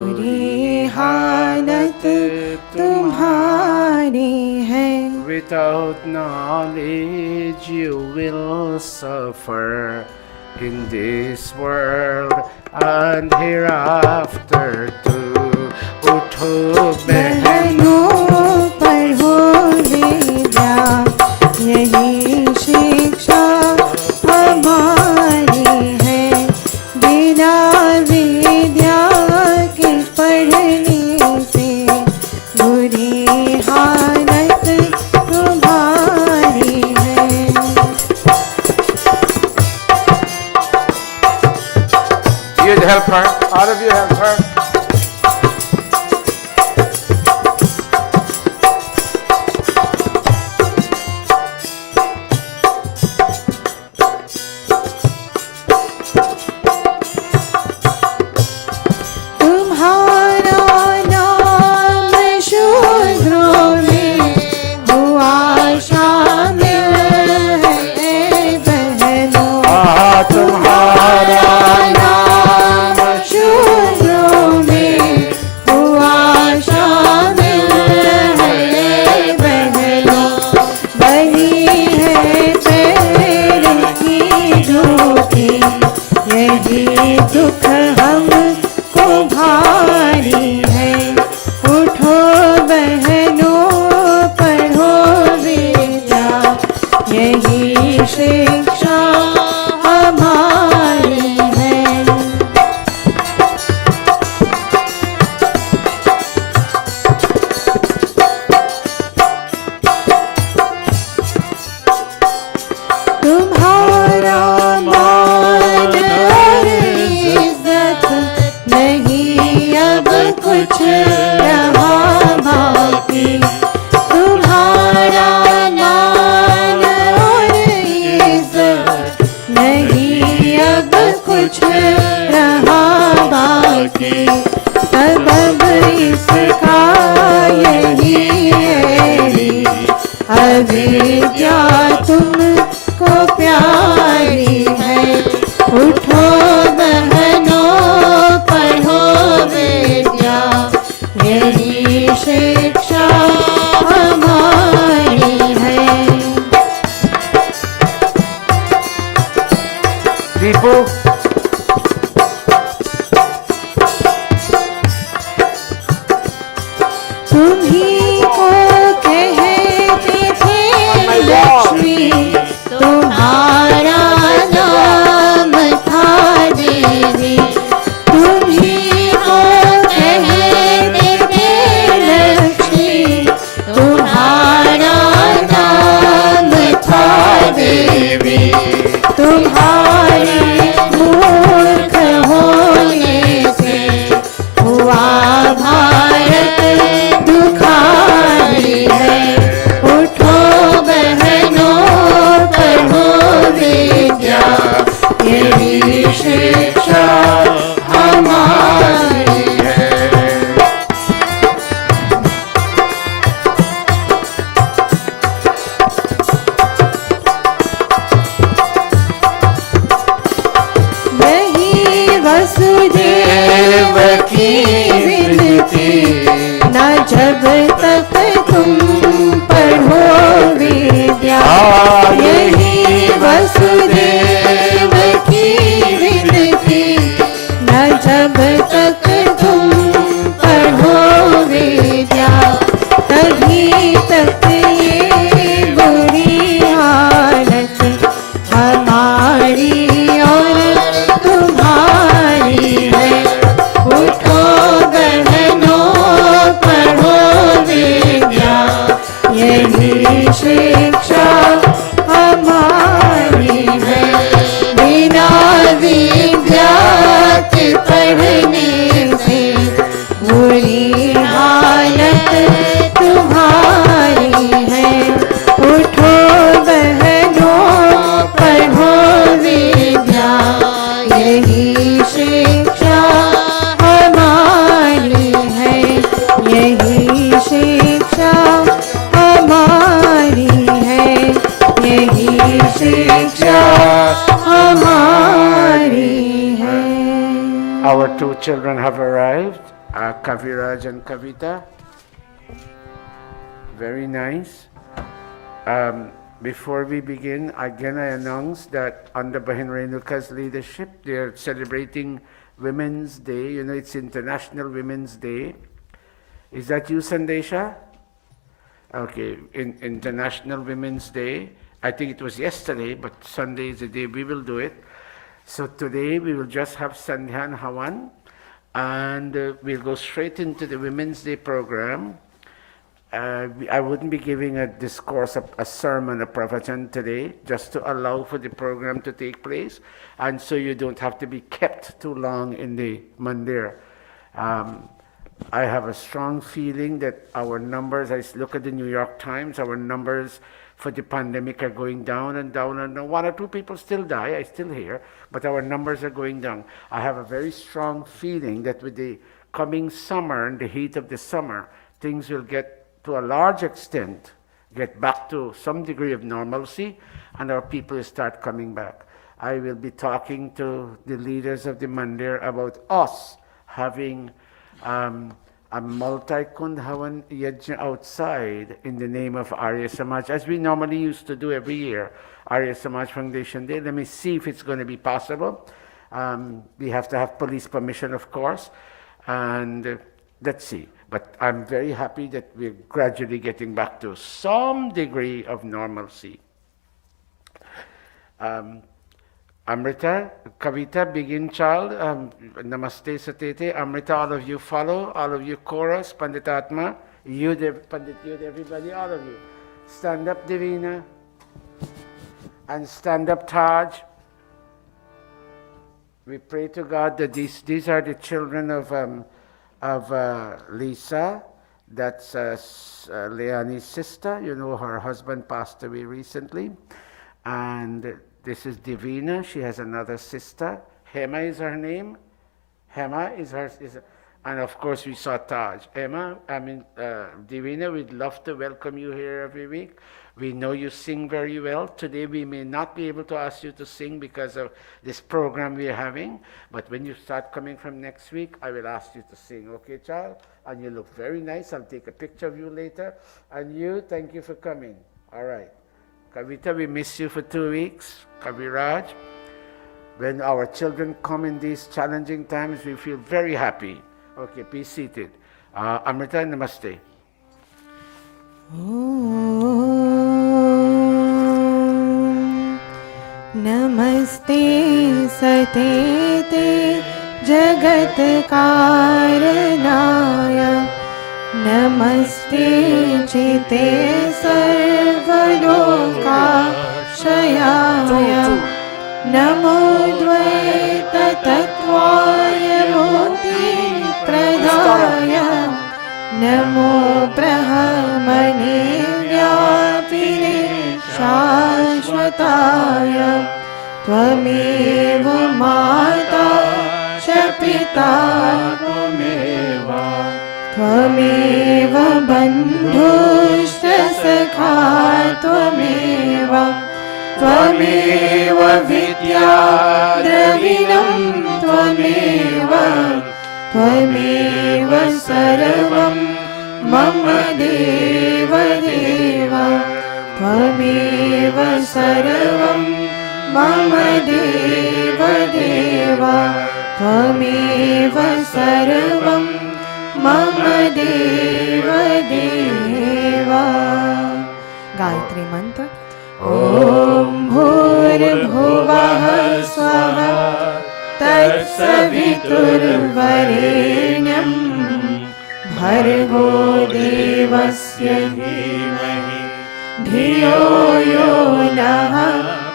बुरी हालत तुम्हारी है. Without knowledge you will suffer in this world and hereafter too. उठो बहनों पढ़ो विद्या, यही शिक्षा हमारी है. बिना विद्या के पढ़ने से बुरी हालत तुम्हारी है. You'd help her. All of you help her. तुम्हारा नाम शूद्रों में हुआ शामिल है बहनों. तुम्हारा नाम शूद्रों में हुआ शामिल है बहनों. बनी है पैर की जूती, यही दुख हमको भारी है. उठो बहनों पढ़ो विद्या, यही शिक्षा हमारी है. तुम्हारा मान और इज्जत नहीं अब कुछ रहा बाकी. तुम्हारा मान और इज्जत नहीं अब कुछ रहा बाकी. सबब इसका यही है, अविद्या तुमको प्यारी है. उठो बहनों पढ़ो विद्या, यही शिक्षा हमारी है. दीपू तुम्ही को कहते थे लक्ष्मी, तुम्हारा नाम था देवी. तुम्ही को कहते थे लक्ष्मी, तुम्हारा नाम था देवी. तुम्हारे मूर्ख होने से हुआ भारत दुखारी है. उठो बहनों पढ़ो विद्या, यही शिक्षा हमारी है. यही वसुदेव की विनती, न जब तक तुम पढ़ो विद्या. यही वसुदेव की विनती, न जब तक तुम पढ़ो विद्या. तभी तक ये बुरी हालत हमारी और तुम्हारी है. उठो बहनों पढ़ो विद्या, यही शिक्षा हमारी है. बिना विद्या के पढ़ने से बुरी हालत तुम्हारी है. उठो बहनों पढ़ो विद्या, यही शिक्षा हमारी है. यही शिक्षा हमारी है. यही शिक्षा हमारी है. Our two children have arrived. Kaviraj and Kavita. Very nice. Before we begin, again I announce that under Bahin Renuka's leadership, they're celebrating Women's Day. You know, it's International Women's Day. Is that you, Sandesha? Okay, International Women's Day. I think it was yesterday, but Sunday is the day we will do it. So today we will just have Sandhya and Hawan, and we'll go straight into the Women's Day program. I wouldn't be giving a discourse, a sermon, a pravachan today, just to allow for the program to take place, and so you don't have to be kept too long in the mandir. I have a strong feeling that our numbers, I look at the New York Times, our numbers for the pandemic are going down and down, and one or two people still die, I still hear, but our numbers are going down. I have a very strong feeling that with the coming summer and the heat of the summer, things will get, to a large extent, get back to some degree of normalcy, and our people will start coming back. I will be talking to the leaders of the mandir about us having a multi-kund Hawan yajna outside in the name of Arya Samaj, as we normally used to do every year, Arya Samaj Foundation Day. Let me see if it's going to be possible. We have to have police permission, of course, and let's see. But I'm very happy that we're gradually getting back to some degree of normalcy. Amrita, Kavita, begin, child. Namaste Satete. Amrita, all of you follow. All of you chorus. Panditatma, Yud, Pandit Yud, everybody, all of you. Stand up, Divina. And stand up, Taj. We pray to God that these are the children of Lisa. That's Leonie's sister. You know, her husband passed away recently. And this is Divina. She has another sister. Hema is her name. Hema is her, and of course we saw Taj. Divina, we'd love to welcome you here every week. We know you sing very well. Today we may not be able to ask you to sing because of this program we are having, but when you start coming from next week, I will ask you to sing, okay, child? And you look very nice. I'll take a picture of you later. And you, thank you for coming. All right. Kavita, we miss you for 2 weeks. Kaviraj, when our children come in these challenging times, we feel very happy. Okay, be seated. Amrita, namaste. Namaste Satete Jagat Karanaya Namaste Chite Sarvaloka Shayaya Namo Dvaita Tattvaya Mukti Pradaya Namo Brahmane Vyapine Shashvataya Tvameva Mata Chapita Tvameva Bandhushta Sakha Tvameva Tvameva Vidya Dravinam Tvameva Tvameva Sarvam Mama Deva Deva Tvameva Sarvam Mama Deva Deva Tvameva Sarvam Mama Deva Deva. Gayatri Mantra. Om Bhurabhuvah Swaha Tatsaviturvarenyam Bhargo Devasya Dhimahi Dhiyo Yo Nah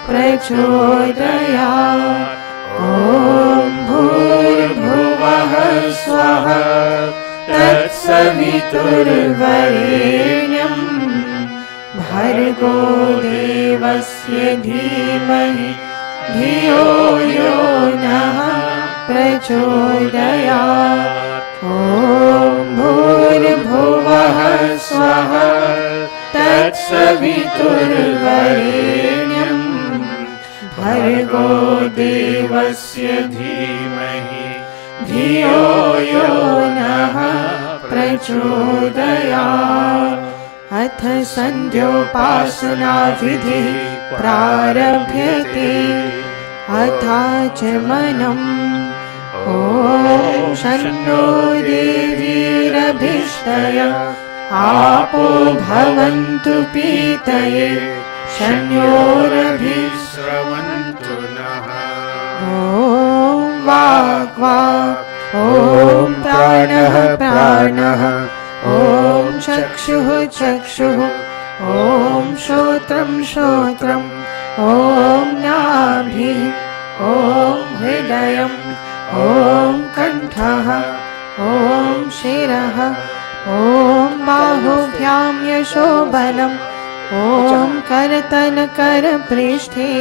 Prachodayat. Om Bhurabhuvah Swaha Tatsaviturvarenyam Bhargo Devasya Dhimahi Dhiyo Yo Nah Prachodayat. Om Bhurabhuvah Swaha Tatsaviturvarenyam Bhargo Devasya Dhimahi Dhiyo Yo Nah प्रचोदयात्। अथ सन्ध्योपासना विधिः प्रारभ्यते। अथाचमनम्। ॐ शन्नो देवीरभिष्टयः आपो भवन्तु पीतये। शन्योरभिस्रवन्तु नः। ॐ वाग्वाक्। ॐ प्राणः प्राणः। ॐ चक्षुः चक्षुः। ॐ श्रोत्रं श्रोत्रम्। ॐ नाभिः। ॐ हृदयम्। ॐ कण्ठः। ॐ शिरः। ॐ बाहुभ्यां यशोबलम्। ॐ करतलकरपृष्ठे।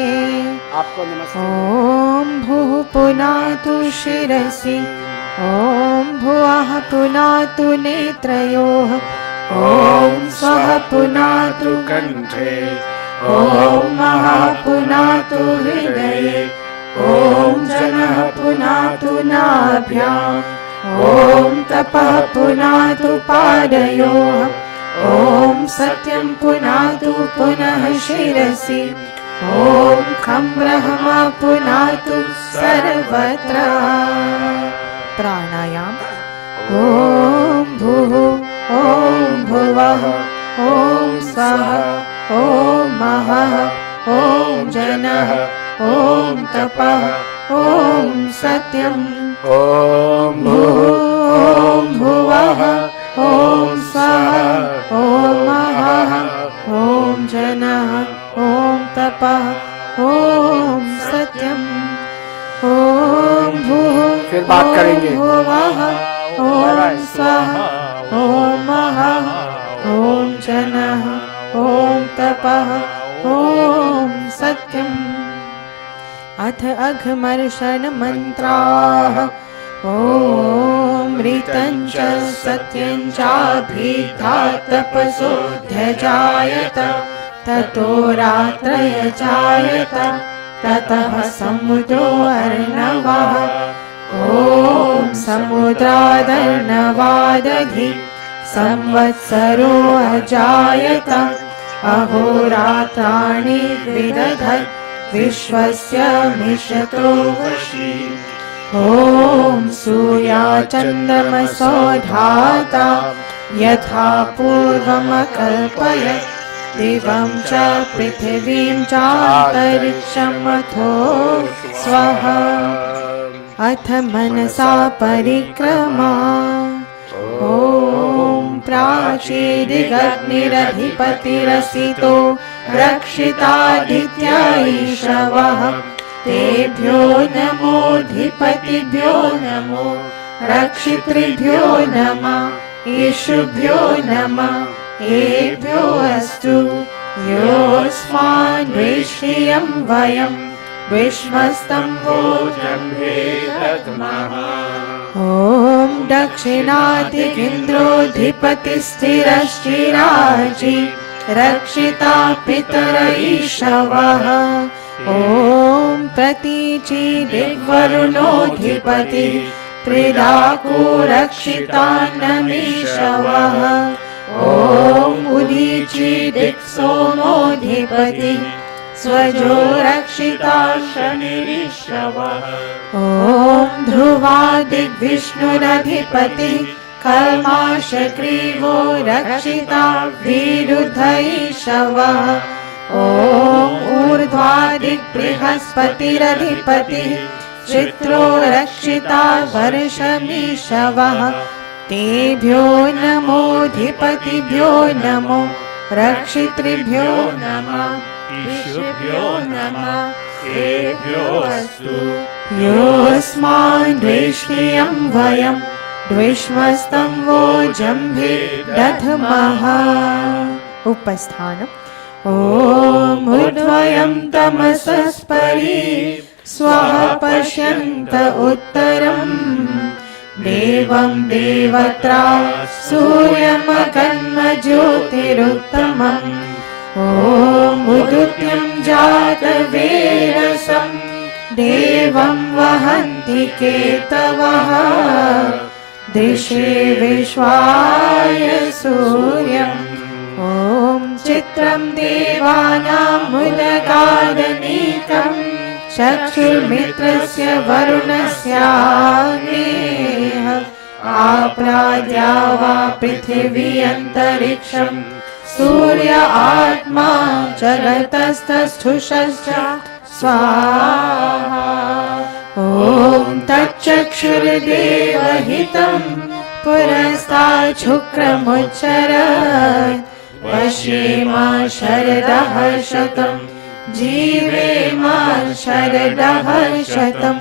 ॐ भूः पुनातु शिरसि। ॐ भुवः पुनातु नेत्रयोः। ॐ स्वः पुनातु कण्ठे। ॐ महः पुनातु हृदये। ॐ जनः पुनातु नाभ्याम्। ॐ तपः पुनातु पादयोः। ॐ सत्यं पुनातु पुनः शिरसि। ॐ खं ब्रह्म पुनातु सर्वत्र। प्राणायाम। ॐ भूः। ॐ भुवः। ॐ स्वः। ॐ महः। ॐ जनः। ॐ तपः। ॐ सत्यम्। ॐ भूः। ॐ भुवः। ॐ स्वः। ॐ महः। ॐ जनः। ॐ तपः। ॐ सत्यम्। ॐ भूः। फिर बात करेंगे। भुवः। ॐ स्वः। ॐ महः। ॐ जनः। ॐ तपः। ॐ सत्यम्। अथ अघमर्षण मन्त्राः। ॐ ऋतं च सत्यं चाभिधा तपसो ध्यजायत। ततो रात्रय जायत। ततः समुद्रो अर्णवः। ॐ समुद्रादर्णवादधि संवत्सरो अजायत। अहोरात्राणि विदधत् विश्वस्य मिषतो वशी। ॐ सूर्याचन्द्रमसो धाता यथा पूर्वमकल्पयत्। दिवं च पृथिवीं चान्तरिक्षमथो स्वः। अथ मनसा परिक्रमा। ॐ प्राचीदिगग्निरधिपतिरसितो रक्षितादित्या ईशवः। तेभ्यो नमोऽधिपतिभ्यो नमो। रक्षितृभ्यो नमः। ईशुभ्यो नमः। एभ्यो अस्तु। योऽस्मान् द्वेष्यं वयं विश्वस्तं वो जम्भे दद्मः। ॐ दक्षिणादिगिन्द्रोऽधिपतिस्थिरश्चिराजि रक्षिता पितर ईशवः। ॐ प्रतीची दिग्वरुणोऽधिपति त्रिदाको रक्षितान्नमीशवः। ॐ उदीची दिक्सोमोऽधिपति स्वजो रक्षिता शनिरीशवः। ॐ ध्रुवा दिग्विष्णुरधिपति कल्माशग्रीवो रक्षिता विरुद्ध ईशवः। ॐ ऊर्ध्वा दिग्बृहस्पतिरधिपति चित्रो रक्षिता वर्षमीशवः। तेभ्यो नमोऽधिपतिभ्यो नमो। रक्षितृभ्यो नमः। ईशुभ्यो नमः। एभ्यो अस्तु। योऽस्मान् द्वेष्यं वयं द्विष्मस्तं वो जम्भे दध्मः। उपस्थानम्। ॐ उद्वयं तमसस्परि स्वः पश्यन्त उत्तरम्। देवं देवत्रा सूर्यमकन्मज्योतिरुत्तमम्। ॐ उदुत्यं जातवेरसं देवं वहन्ति केतवः। दृशे विश्वाय सूर्यम् ॐ चित्रं देवानामुदगादनीकम् चक्षुर्मित्रस्य वरुणस्याग्नेः आप्राद्या वा पृथिवी अन्तरिक्षम् सूर्य आत्मा जगतस्तस्थुषश्च स्वाहा ॐ तच्चक्षुर्देवहितं पुरस्तात् शुक्रमुच्चरत् पश्येमा शरदः शतं जीवेमा शरदः शतं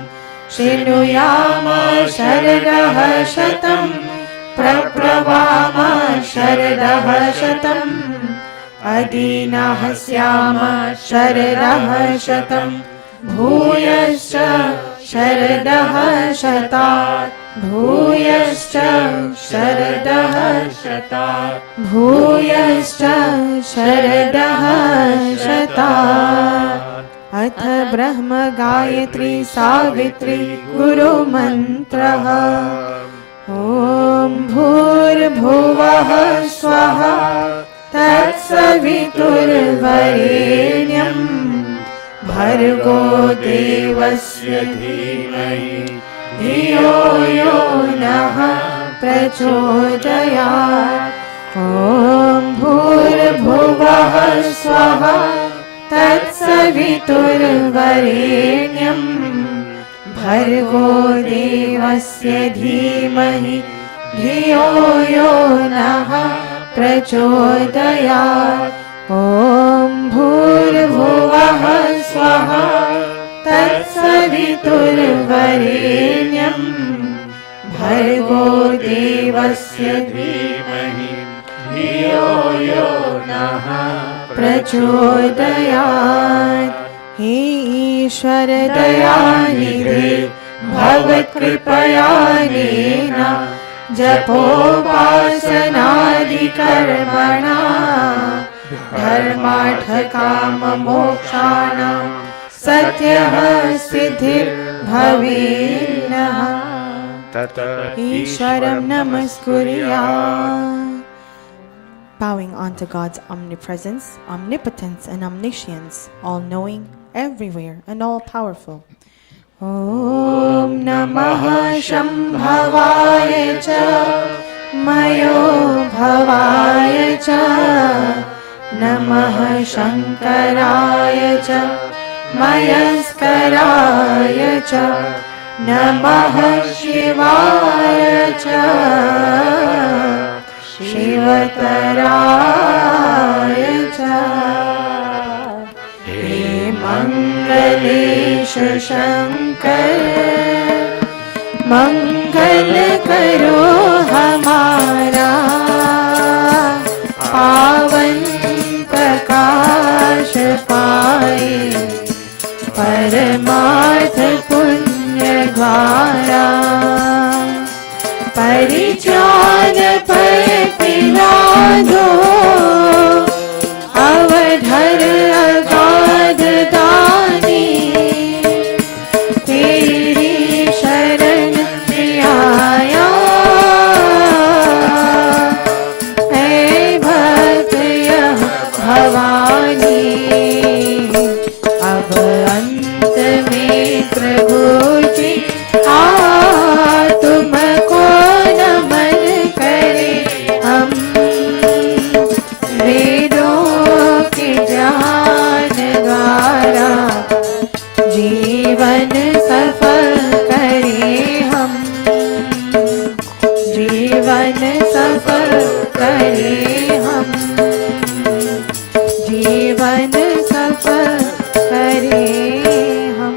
शृणुयामा शरदः शतं प्रब्रवामा शरदः शतम् अदीनाः स्यामा शरदः शतं भूयश्च शरदः शतात् भूयश्च शरदः शतात् भूयश्च शरदः शतात् अथ ब्रह्म गायत्री सावित्री गुरुमन्त्रः ॐ भूर्भुवः स्वः तत्सवितुर्वरेण्यम् भर्गो देवस्य धीमहि धियो यो नः प्रचोदयात् ॐ भूर्भुवः स्वः तत्सवितुर्वरेण्यम् भर्गो देवस्य धीमहि धियो यो नः प्रचोदयात् ॐ भूर्भुवः स्वः तत्सवितुर्वरेण्यम् भर्गो देवस्य धीमहि धियो यो नः प्रचोदयात् हे ईश्वर दयानिधे भवत्कृपयानेन जपोपासनादिकर्मणा धर्मार्थकाममोक्षाणां सत्यः सिद्धिर्भवेन्नः ईश्वरं नमस्कुर्यात्. Bowing onto God's omnipresence, omnipotence, and omniscience, all-knowing, everywhere, and all-powerful. Om Namah Shambhavaya Cha Mayo Bhavaya Cha Namah Shankaraya Cha Mayaskaraya Cha Namah Shivaya Cha शिवतराय च हे मंगलेश शंकर मंगल करो हमारा पावन प्रकाश पाए परमार्थ पुण्य द्वारा परिज्ञान दो अवधर अगाध दानी तेरी शरण आया है भक्त यह भवानी अब अंत में प्रभु जी तुमको नमन करे हम जीवन सफल करे हम जीवन सफल करे हम जीवन सफल करे हम.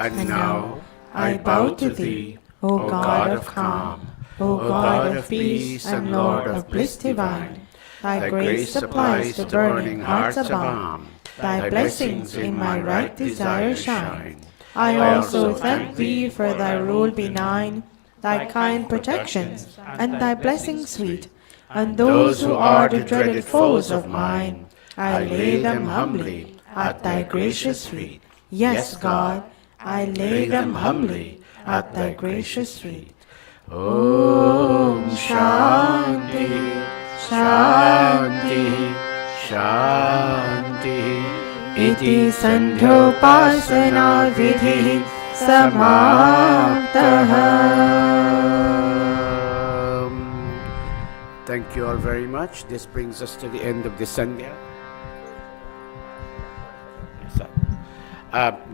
And now I bow to thee, O God of calm, O God of peace and Lord of bliss divine. Thy grace supplies the burning hearts abound. Thy blessings in my right desire shine. I also thank thee for thy rule benign, thy kind protections, and thy blessings sweet. And those who are the dreaded foes of mine, I lay them humbly at thy gracious feet. Yes, God, I lay them humbly at thy gracious feet. Om Shanti, Shanti, Shanti. Iti sandhyopasana vidhi samaptaha. Thank you all very much. This brings us to the end of the Sandhya.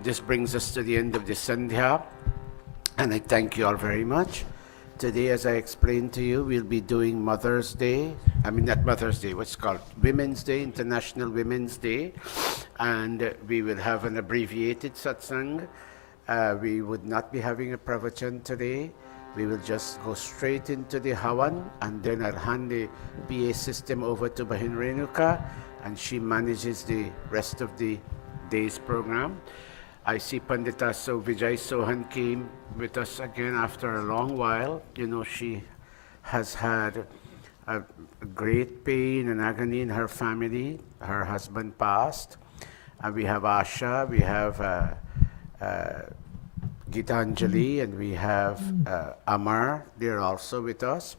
This brings us to the end of the Sandhya, and I thank you all very much. Today, as I explained to you, we'll be doing Mother's Day. I mean, not Mother's Day, what's called Women's Day, International Women's Day. And we will have an abbreviated satsang. We would not be having a pravachan today. We will just go straight into the Hawan, and then I'll hand the PA system over to Bahin Renuka, and she manages the rest of the day's program. I see Pandita Vijay Sohan came with us again after a long while. You know, she has had a great pain and agony in her family. Her husband passed. And we have Asha, we have Gitanjali, and we have Amar. They're also with us.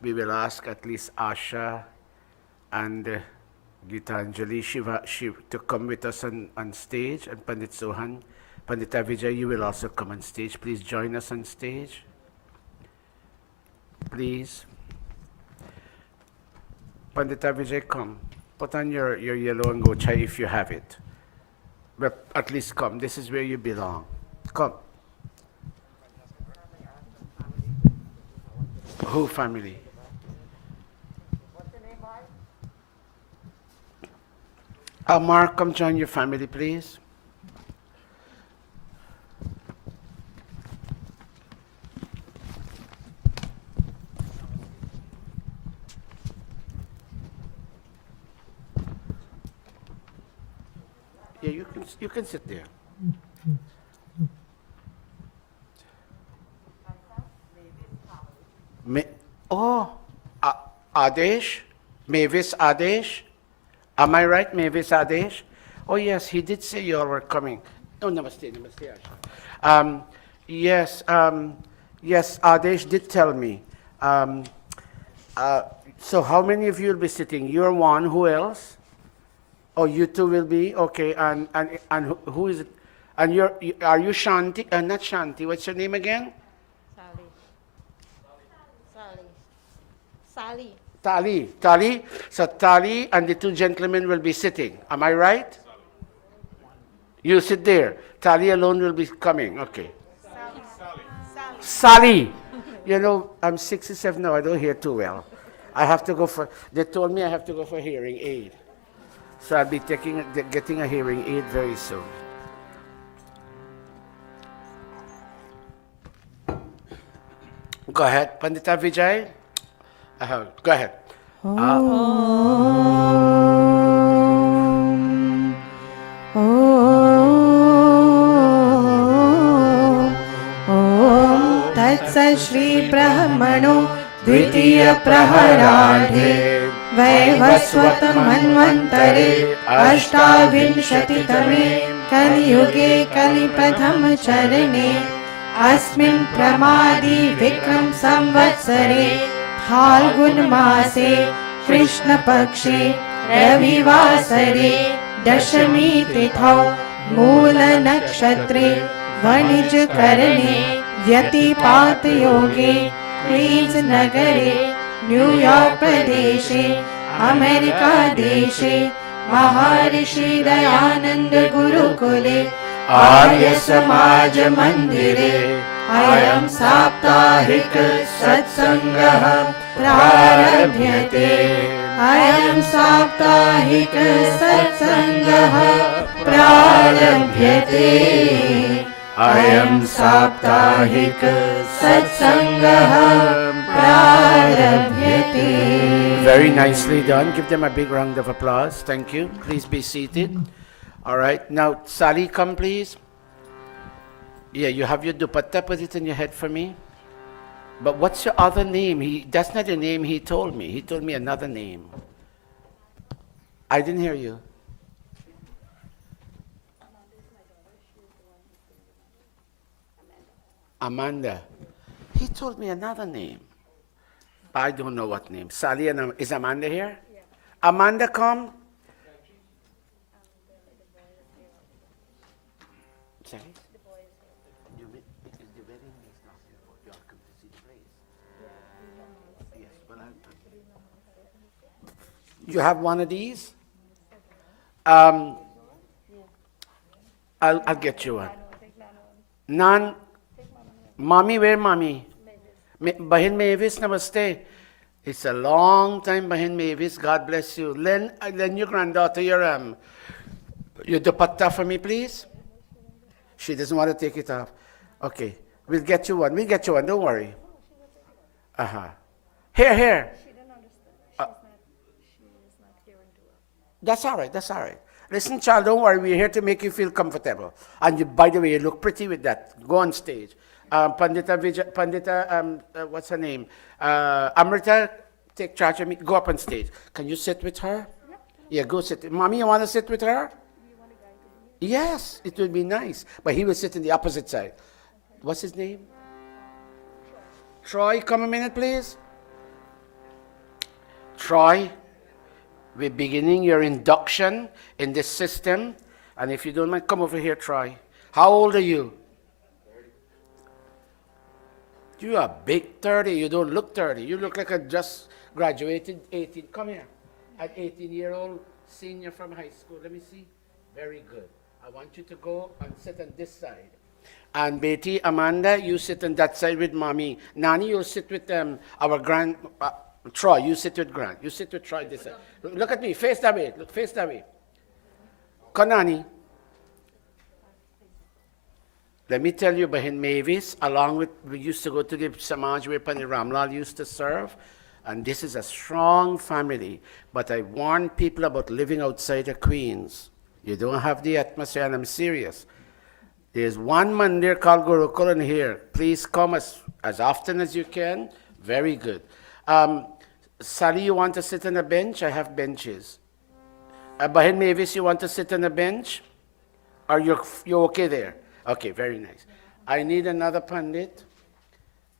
We will ask at least Asha and Gitanjali Shiva to come with us on stage, and Pandit Sohan, Pandita Vijay, you will also come on stage. Please join us on stage. Please. Pandita Vijay, come. Put on your yellow and go chai if you have it. But at least come. This is where you belong. Come. Who family? Amar, come join your family, please. Yeah, you can sit there. Adesh, Mavis Adesh. Am I right, Mavis Adesh? Oh yes, he did say you all were coming. Oh, namaste, namaste, Asha. Yes, Adesh did tell me. So how many of you will be sitting? You're one, who else? Oh, you two will be? Okay, and who is it? And are you Shanti? Not Shanti, what's your name again? Tali. So Tali and the two gentlemen will be sitting. Am I right? You sit there. Tali alone will be coming. Okay. Sally. You know, I'm 67 now. I don't hear too well. I have to go for, they told me I have to go for hearing aid. So I'll be getting a hearing aid very soon. Go ahead, Pandita Vijay. Go ahead. Tatsat Shri Brahmano Dvitiya Praharade Vaivaswata Manvantare Ashtavinshati Tame Kali Yuge Kali Prathama Charane Asmin Pramadi Vikram Samvatsare Phalgun Mase Krishna Pakshe Ravivasare Dashami Tithau Moola Nakshatre Vanij Karane Vyatipat Yoge Queens Nagare New York Pradeshe America Deshe Maharishi Dayananda Gurukule Arya Samaj Mandire Ayam Saptahik Satsangah Prarabhyate Ayam Saptahik Satsangah Prarabhyate Ayam Saptahik Satsangah Prarabhyate. Very nicely done. Give them a big round of applause. Thank you. Please be seated. All right. Now, Sally, come please. Yeah, you have your dupatta. Put it on your head for me. But what's your other name? That's not the name he told me. He told me another name. I didn't hear you. Amanda. he told me another name. I don't know what name. Sally and is Amanda here? Yeah. Amanda, come. Sorry? You mean, because the wedding is not before you all come to see the place. Yes, well, you have one of these? I'll get you one. None. Mommy, where mommy? Bahin Mavis, namaste. It's a long time, Bahin Mavis. God bless you. Lend your granddaughter your dupatta for me, please. She doesn't want to take it off. Okay, we'll get you one. We'll get you one. Don't worry. Here. She didn't understand. She is not hearing too well. That's all right. That's all right. Listen, child, don't worry. We're here to make you feel comfortable. And you, by the way, you look pretty with that. Go on stage. Pandita, what's her name? Amrita, take charge of me. Go up on stage. Can you sit with her? Yep. Yeah, go sit. Mommy, you want to sit with her? You want a guy to be? Yes, it would be nice. But he will sit in the opposite side. Okay. What's his name? Troy, come a minute, please. Troy, we're beginning your induction in this system. And if you don't mind, come over here, Troy. How old are you? You are big 30. You don't look 30. You look like a just graduated 18. Come here. An 18-year-old senior from high school. Let me see. Very good. I want you to go and sit on this side. And Betty, Amanda, you sit on that side with Mommy. Nani, you'll sit with our grand... Troy, you sit with Grant. You sit with Troy this side. Look at me. Face that way. Look, face that way. Konani. Let me tell you, Bahin Mavis, along with, we used to go to the Samaj where Pani Ramlal used to serve, and this is a strong family. But I warn people about living outside of Queens. You don't have the atmosphere, and I'm serious. There's one mandir called Gurukula in here. Please come as often as you can. Very good. Sally, you want to sit on a bench? I have benches. Bahin Mavis, you want to sit on a bench? Or you're okay there? Okay, very nice. I need another Pandit.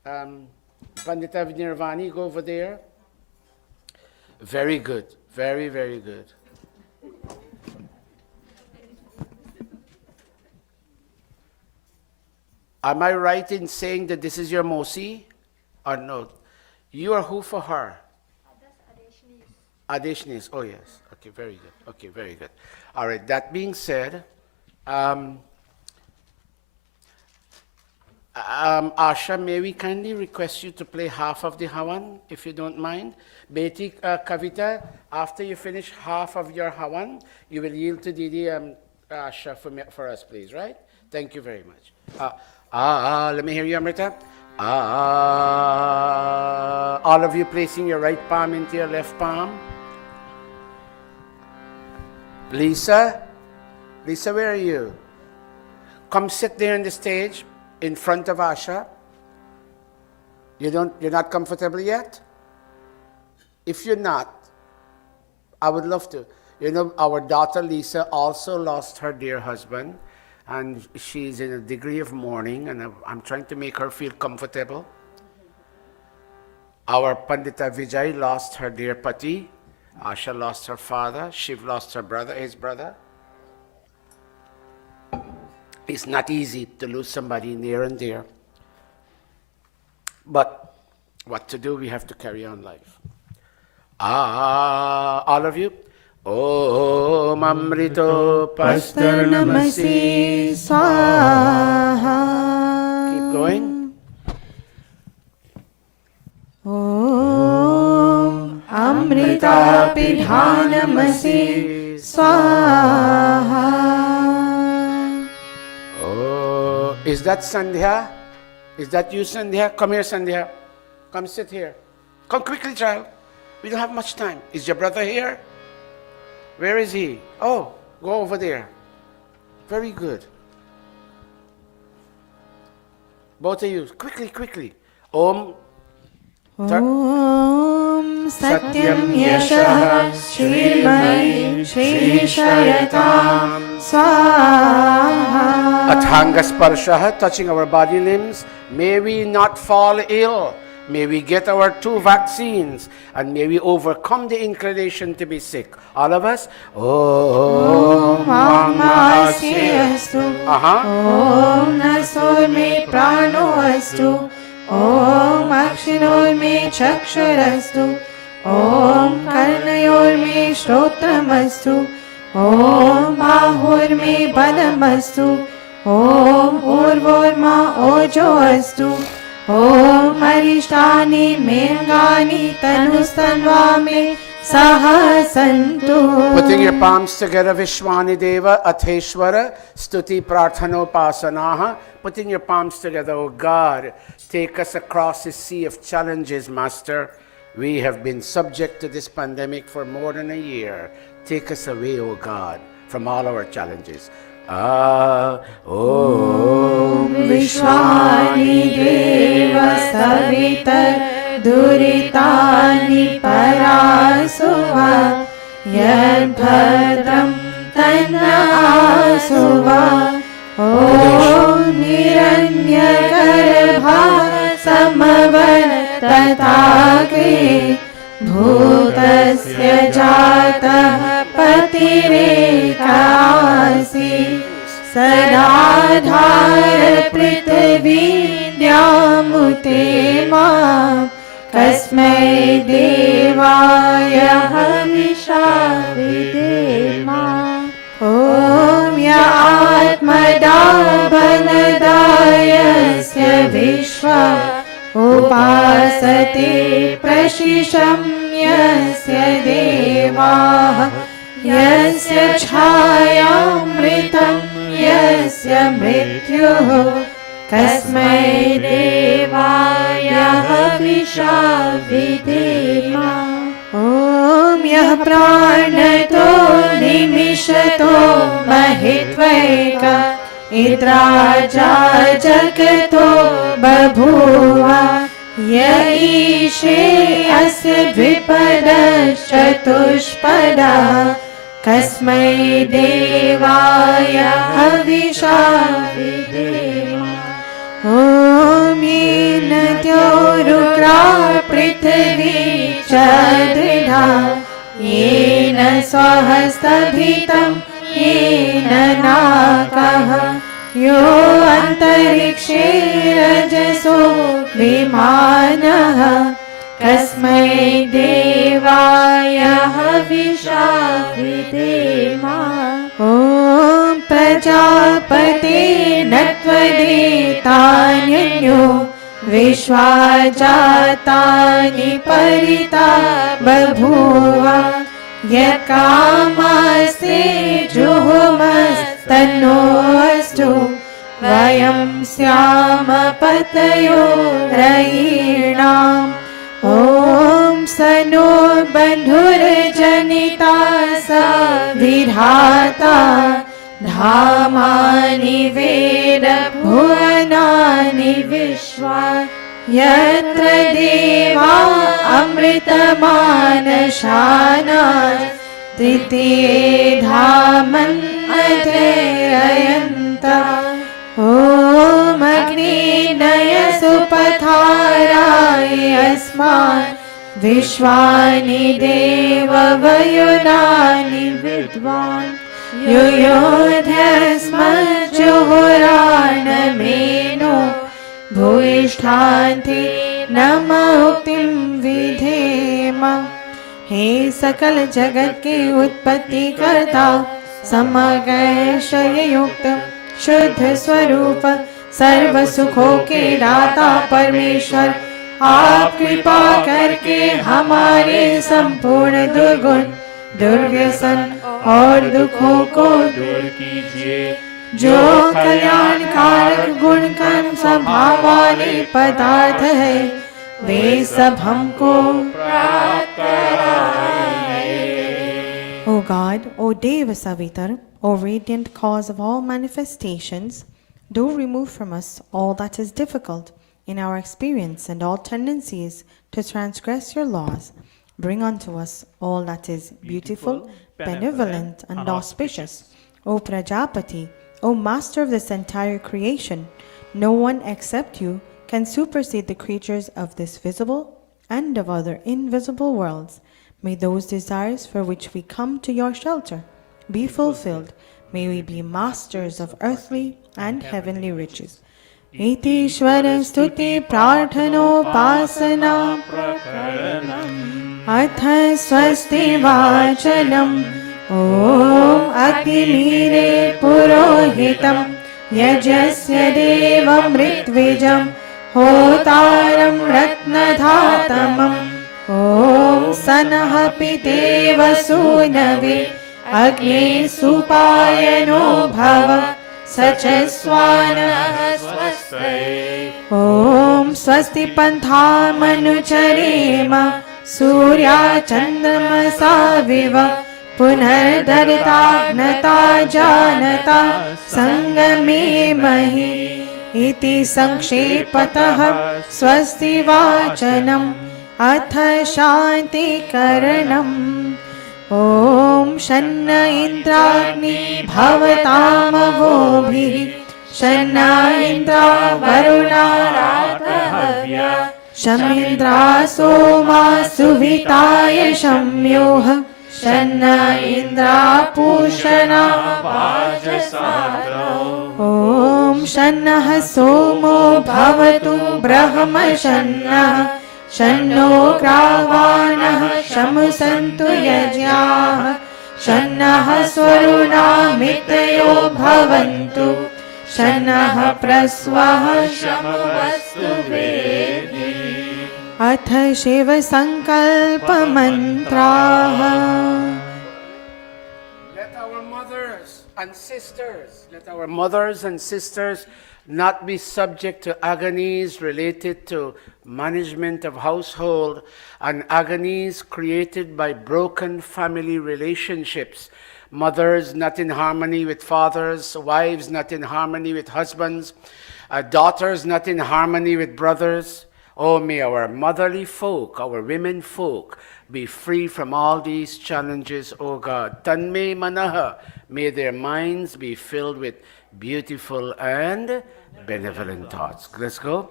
Pandita Nirvani, go over there. Very good. Very, very good. Am I right in saying that this is your Mosi? Or no? You are who for her? That's Adeshnis. Adeshnis. Oh, yes. Okay, very good. Okay, very good. All right, that being said, Asha, may we kindly request you to play half of the Hawan, if you don't mind? Beti Kavita, after you finish half of your Hawan, you will yield to Didi Asha for us, please, right? Thank you very much. Let me hear you, Amrita. All of you placing your right palm into your left palm. Lisa, where are you? Come sit there on the stage in front of Asha. You're not comfortable yet? If you're not, I would love to. You know, our daughter Lisa also lost her dear husband, and she's in a degree of mourning, and I'm trying to make her feel comfortable. Our Pandita Vijay lost her dear Pati. Asha lost her father. Shiv lost his brother. It's not easy to lose somebody near and dear. But what to do? We have to carry on life. All of you. Om Amrito Pastarnamasi Swaha. Keep going. Om Amrita Pidhanamasi Swaha. Oh, is that Sandhya? Is that you, Sandhya? Come here, Sandhya. Come sit here. Come quickly, child. We don't have much time. Is your brother here? Where is he? Oh, go over there. Very good. Both of you, quickly. Om. Om Satyam Yashah Shrimai Shri Shayatam Swaha. Athanga Sparsha, touching our body limbs. May we not fall ill. May we get our 2 vaccines, and may we overcome the inclination to be sick. All of us. Om Mahasyastu. Om Nasorme Pranoastu. Om Akshinorme Chakshurastu. Om Karnayorme Shrotramastu. Om Bahurme Badamastu. Om Urvorma Ojoastu. Om Arishtani Mengani Tanustanvame Sahasantu. Putting your palms together, Vishwani Deva, Atheshwara, Stuti Prarthanopasanaha. Putting your palms together, O God, take us across this sea of challenges, Master. We have been subject to this pandemic for more than a year. Take us away, O God, from all our challenges. Om Vishwani Deva Savita Duritani Parasuva Yad Bhadram Tanna Asuva Om Niranya Garbha Samavartatagre Bhutasya Jatah Patirekasi Sadadhara Prithvi Dyamute Ma Kasmai Devaya Havisha Videma Om Ya Atmada Banadayasya Vishwa Upasate Prashisham Yasya Deva Yasya Chhayamritam Yasya Mrityuh Kasmai Devaya Havisha Videma Om Yah Pranato Nimishato Mahitvaika Idraja Jagato Babhuva Yaishe Asya Dvipada Chatushpada Kasmai Devaya Havisha Videma Om Yena Tyorukra Prithvi Chadridha Yena Swahastabhitam Yena Nakaha Yo Antarikshe Rajaso Vimanaha Kasmai Devaya Havisha Videma Om Prajapate Natvadetanyo Vishwajatani Parita Babhuva Yakamaste Juhumas Tanoastu Vayam Syama Patayo Rainam Om Sano Bandhur Janita Savidhata Dhamani Veda Bhuvanani Vishwa Yatra Deva Amritamana Shana Titiye Dhaman Adhyayanta Om Agni Naya Supatharaya Asman Vishwani Deva Vayunani Vidvan Yuyodhyasmat Juhurana Meno Bhuishtanti Namuktim Vidhema हे सकल जगत की उत्पत्ति करता समग्र क्षय युक्त शुद्ध स्वरूप सर्व सुखों के दाता परमेश्वर आप कृपा करके हमारे संपूर्ण दुर्गुण दुर्व्यसन और दुखों को दूर कीजिए जो कल्याणकारक गुण कर्म स्वभाव वाले पदार्थ है वे सब हमको प्राप्त कराए। O God, O Deva Savitar, O radiant cause of all manifestations, do remove from us all that is difficult in our experience and all tendencies to transgress your laws. Bring unto us all that is beautiful, benevolent, and auspicious. O Prajapati, O Master of this entire creation, no one except you can supersede the creatures of this visible and of other invisible worlds. May those desires for which we come to your shelter be fulfilled. May we be masters of earthly and heavenly riches. Iti Ishwara Stuti Prarthanopasana Atha Swasti Vachanam Om Agnimire Purohitam Yajasya Devam Ritvijam Hotaram Ratnadhatamam Om Sanaha Piteva Sunave Agni Supayano Bhava Sachaswana Swastai Om Swasti Pantha Manucharema Surya Chandramasa Viva Punardarita Gnata Janata Sangame Mahi Iti Sankshepatah Swasti Vachanam Atha Shanti Karanam Om Shanna Indragni Bhavatamavobhi Shanna Indra Varuna Rathavya Shamindra Soma Suvitaya Shamyoha Shanna Indra Pushana Vajasatro Om Shanna Somo Bhavatu Brahma Shanna Shanno Gravanah Shamusantu Yajyah Shannah Swaruna Mitayo Bhavantu Shannah Praswah Shamavastu Vedi Atha Shiva Sankalpa Mantraha. Let our mothers and sisters not be subject to agonies related to management of household and agonies created by broken family relationships. Mothers not in harmony with fathers, wives not in harmony with husbands, daughters not in harmony with brothers. Oh, may our motherly folk, our women folk, be free from all these challenges, O God. Tanme manaha, may their minds be filled with beautiful and benevolent thoughts. Let's go.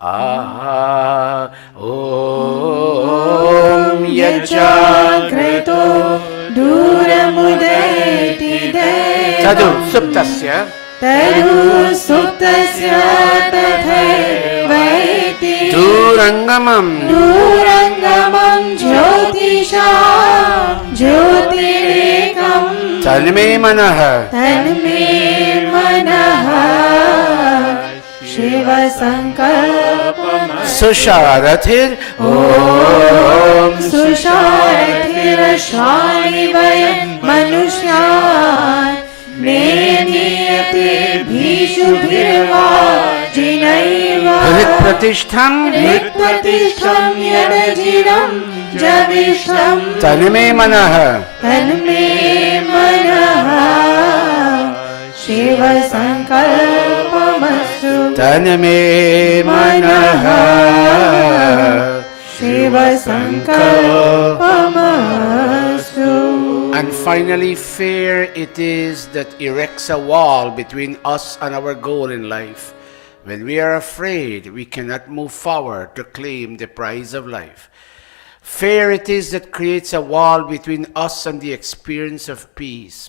Om Yajagrato Duramudeti De Tadu Suptasya Tadu Suptasya Tathaivaiti Durangamam Jyotisha Jyotirekam Tanme manaha Shiva Sankalpam Susharathir Om Susharathir Ashwani Vayan Manushyan Neniyate Bhishu Bhirva Jinaiva Ritpratishtham Yadajiram Javishtam Tanme manaha Shiva Sankalpamastu Tanme manaha Shiva Sankalpamastu. And finally, fear it is that erects a wall between us and our goal in life. When we are afraid, we cannot move forward to claim the prize of life. Fear it is that creates a wall between us and the experience of peace.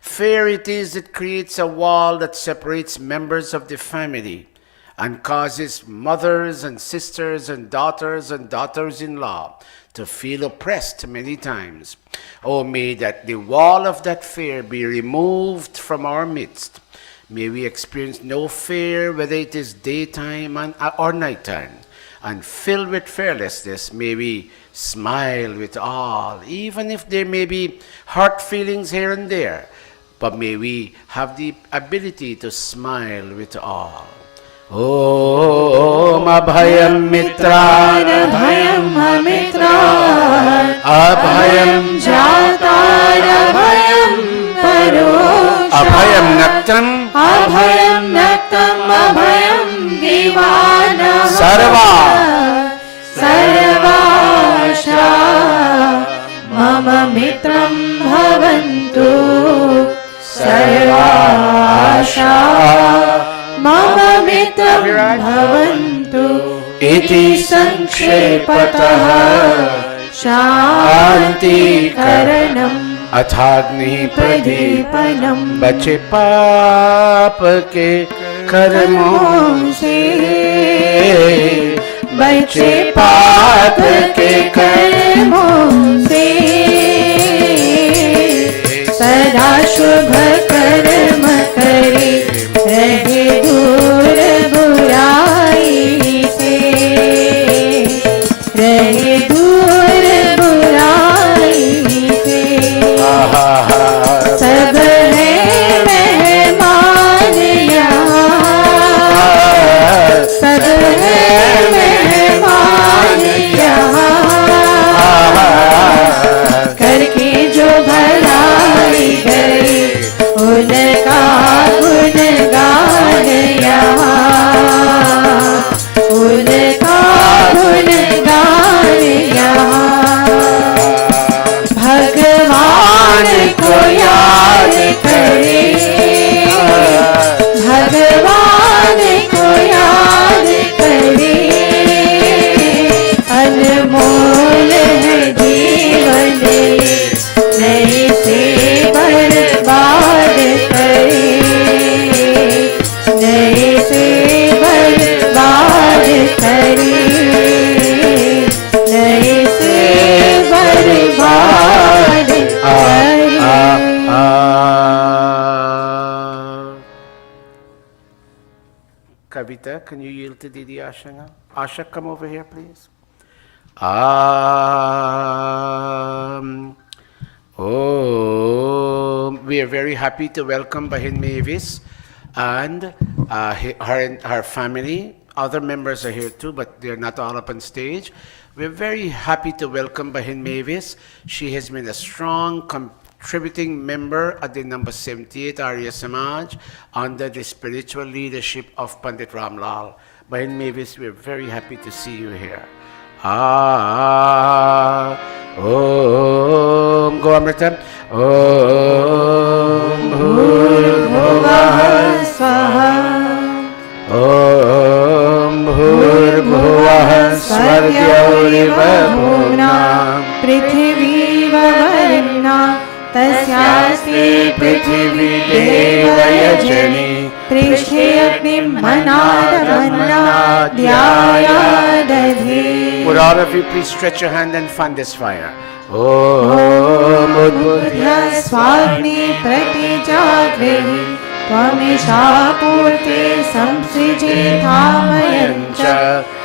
Fear it is that creates a wall that separates members of the family and causes mothers and sisters and daughters-in-law to feel oppressed many times. Oh, may that the wall of that fear be removed from our midst. May we experience no fear, whether it is daytime or nighttime. And filled with fearlessness, may we smile with all, even if there may be hurt feelings here and there. But may we have the ability to smile with all. Om Abhayam Mitra Abhayam Amitra Abhayam Jata Abhayam Parosha Abhayam Naktam Abhayam Naktam Abhayam Divana Sarvasha Mama Mitram Bhavantu Sarvasha आशा मम मित्रं भवन्तु इति संक्षेपतः शान्तिकरणम् अथाग्नि प्रदीपनम् बचे पाप के कर्मों से, बचे पाप के कर्मों से, सदा शुभ कर्म करे रहे दूर बुराई से, रहे दूर बुराई से। सब है मेहमान यहाँ, सब है मेहमान यहाँ, करके जो भलाई गए उनका गुणगान यहाँ, उनका गुणगान यहाँ। भगवान को याद करे, भगवान को याद करे, अनमोल है जीवन नहीं से बर्बाद करे, नहीं से बर्बाद करे, नहीं से बर्बाद करे। Kavita, can you yield to Didi Asha now? Asha, come over here, please. We are very happy to welcome Bahin Mavis and her family. Other members are here too, but they're not all up on stage. We're very happy to welcome Bahin Mavis. She has been a strong contributing member at the number 78 Arya Samaj under the spiritual leadership of Pandit Ramlal. Bahin Mavis, we're very happy to see you here. Om Go Amrita. Om Bhurvuvah Swaha, Om Bhurvuvah Swargyaurimabhuna Prithvi Vavarna Tasyasti Prithvi Devayajani Prishthi Agnim Manadavanna Dhyayadadhi. Would all of you please stretch your hand and fan this fire? Om Udbudhya Swagni Pratijagrihi Tvamisha Purte Samsriji Dhamayancha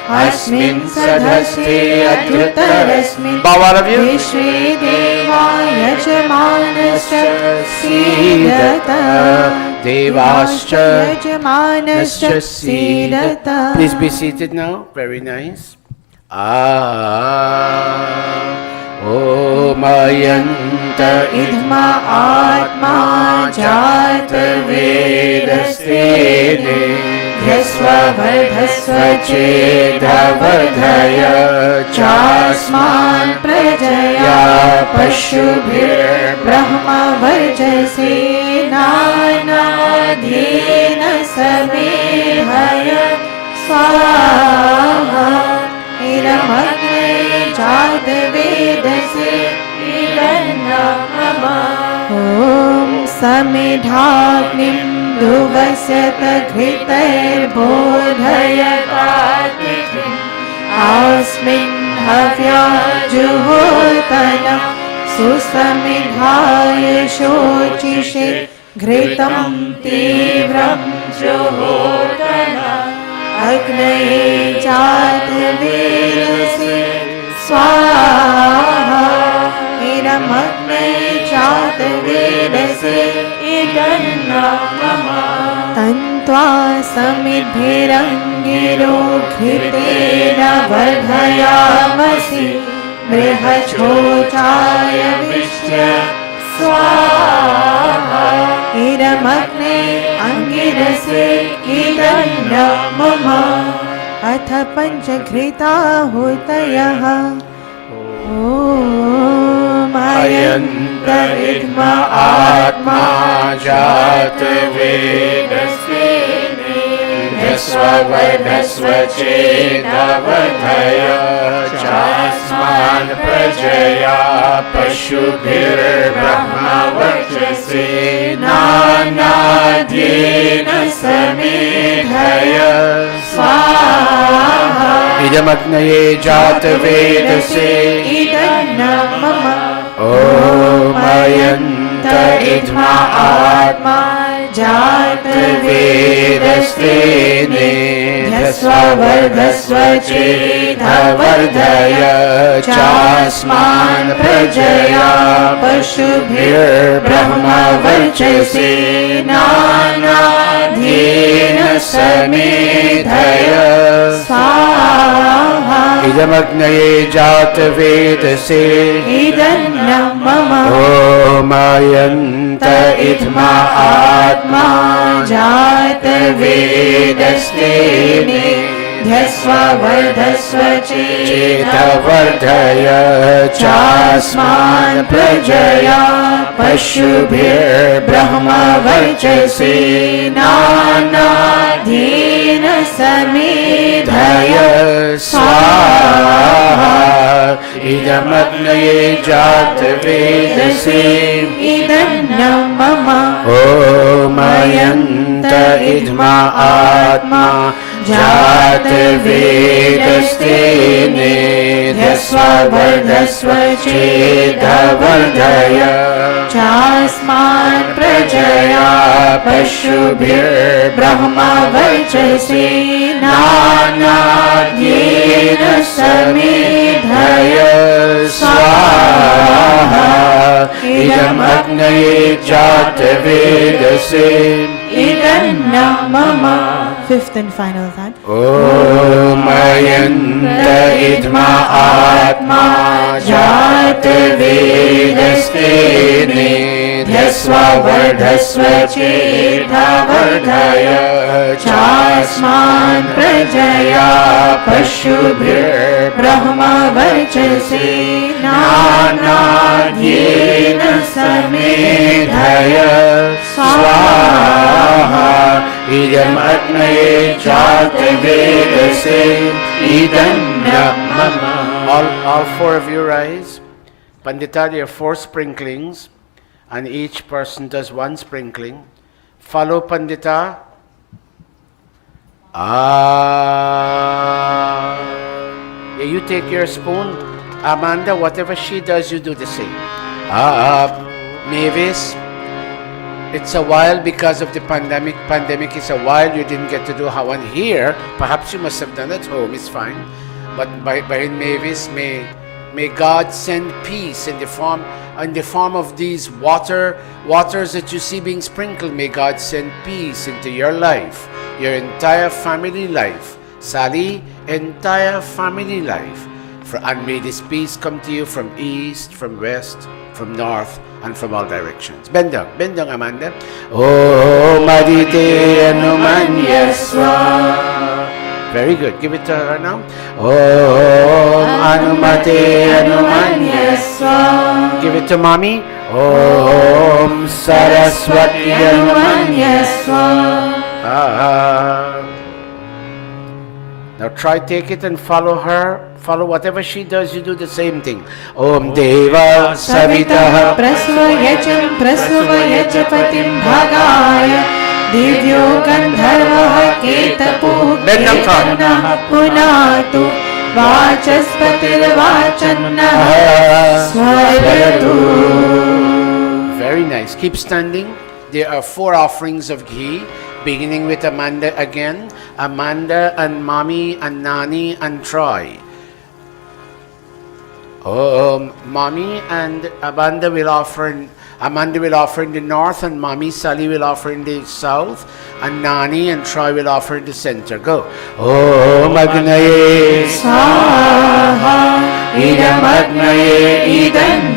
Asmin Sadhasti Adhutarasmin Bow all of you. Vishwe Deva Yajamanascha Sidata Devascha Yajamanascha Sidata. Please be seated now. Very nice. Om Ayanta Idma Atma Jata Vedastene Yasva Vardhasva Chedavadhaya Chasman Prajaya Pashubhir Brahma Varjase Nanadhyena Samehaya Swaha Iramagne Jadavedase Iranama Om Samidhagnim Duvasyata Ghritar Bodhayatatikim Asmin Havya Juhotana Susamidhaya Shochishe Ghritam Tivram Juhotana Agnaye Jatavedase Swaha Iramagne Jatavedase Idanama Tantva Samidbhirangiro Ghritena Vardhayamasi Brihachochaya Vishya Swaha Iramagne Angirase Idanama अथ पंचघृता होतयः ओम अयन्त idma atma jat vedasvene Svavardhasva chetavardhaya chasman prajaya pashubhir brahmavarchase nanadyena samedhaya swaha idamagnaye jatavedase idanna mama om ayanta idma atma Jatavedasvene Dhasvavardhasva chetavardhaya chasman prajaya pashubhir brahmavarchase nanadyena samedhaya swaha idamagnaye jatavedase idanna mama om ayanta idma atma jatavedasvene Dhasvavardhasva chetavardhaya chasman prajaya pashubhir brahmavarchase nanadyena samedhaya swaha idamagnaye jatavedase idanna mama om ayanta idma atma Jatavedasvene Dhasvavardhasva chetavardhaya chasman prajaya pashubhir brahmavarchase nanadyena samedhaya swaha idamagnaye jatavedase idanna mama. Fifth and final thought. Om ayanta idma atma jatavedasvene Dhasvavardhasva chetavardhaya chasman prajaya pashubhir brahmavarchase nanadyena samedhaya swaha idamagnaye jatavedase idanna mama. All four of you rise. Pandita, there are 4 sprinklings, and each person does 1 sprinkling. Follow Pandita. Yeah, you take your spoon. Amanda, whatever she does, you do the same. Mavis, it's a while because of the pandemic. Pandemic is a while. You didn't get to do Hawan here. Perhaps you must have done at home. It's fine. But by Mavis, may God send peace in the form of these waters that you see being sprinkled. May God send peace into your life, your entire family life. Sally, entire family life. And may this peace come to you from east, from west, from north, and from all directions. Bend down, Amanda. Om Adite Anumanyaswa. Very good. Give it to her now. Om Anumate Anumanyaswa. Give it to mommy. Om Saraswati Anumanyaswa. Now try take it and follow her. Follow whatever she does, you do the same thing. Om Deva Savitaha Prasvayacham Prasvayachpatim Bhagaya Divyo Gandharvaha Ketapu Ketanaha Punatu Vachaspatir Vachannaha Swaratu. Very nice. Keep standing. There are 4 offerings of ghee, beginning with Amanda again. Amanda and Mommy and Nani and Troy. Mommy and Amanda will offer in the north, and Mommy Sally will offer in the south, and Nani and Troy will offer in the center. Go. Om Agnaye Swaha Idam Agnaye Idam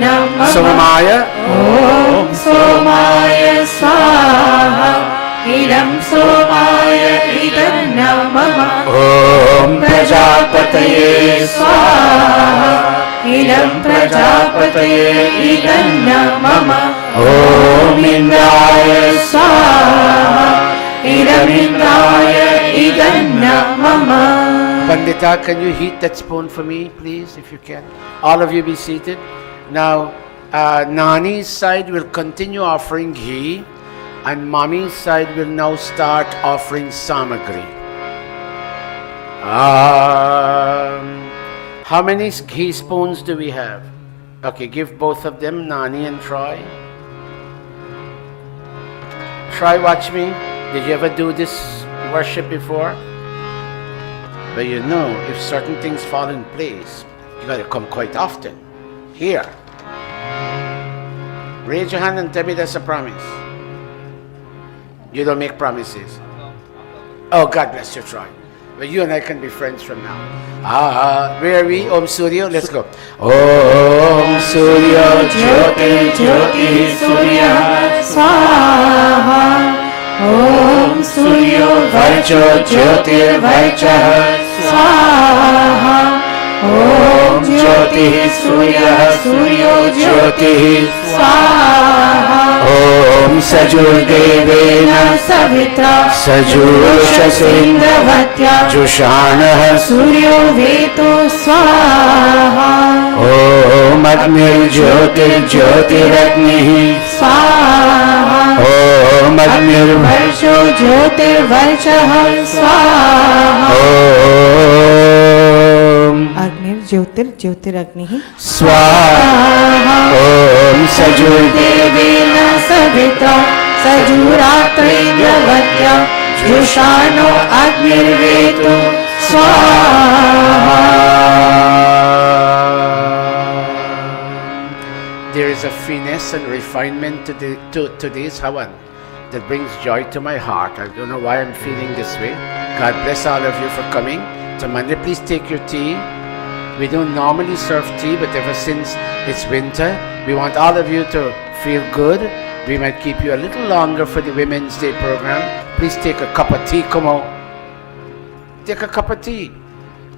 Somaya. Om Somaya Swaha Idam Somaya Idam Namama. Om Prajapataye Swaha Idam प्रजापतये इदन्न मम ॐ इन्द्राय स्वाहा इदमिन्द्राय इदन्न मम. Pandita, can you heat that spoon for me, please, if you can? All of you be seated. Now, Nani's side will continue offering ghee, and Mommy's side will now start offering samagri. How many ghee spoons do we have? Okay, give both of them, Nani and Troy. Troy, watch me. Did you ever do this worship before? But you know, if certain things fall in place, you got to come quite often. Here. Raise your hand and tell me that's a promise. You don't make promises. Oh, God bless you, Troy. But you and I can be friends from now. Where are we? Om Surya. Let's go. Om Surya Jyoti Jyoti Surya Swaha. Om Suryo Varcho Jyotir Varchah Swaha. Om Jyoti Surya Suryo Jyoti Swaha. Om Sajur Devena Savitra Sajurusha Sindhavatya Jushanah Suryo Veto Swaha. Om Agnir Jyotir Jyotiragnihi Swaha. Om Agnir Varsho Jyotir Varchah Swaha. Om Agnir Jyotir Jyotiragnihi Swaha. Om Sajur Devena Savitra Sajuratrindravadya Jushano Agnirveto Swaha. There is a finesse and refinement to today's Hawan that brings joy to my heart. I don't know why I'm feeling this way. God bless all of you for coming to Monday. Please take your tea. We don't normally serve tea, but ever since it's winter, we want all of you to feel good. We might keep you a little longer for the Women's Day program. Please take a cup of tea. Come on. Take a cup of tea.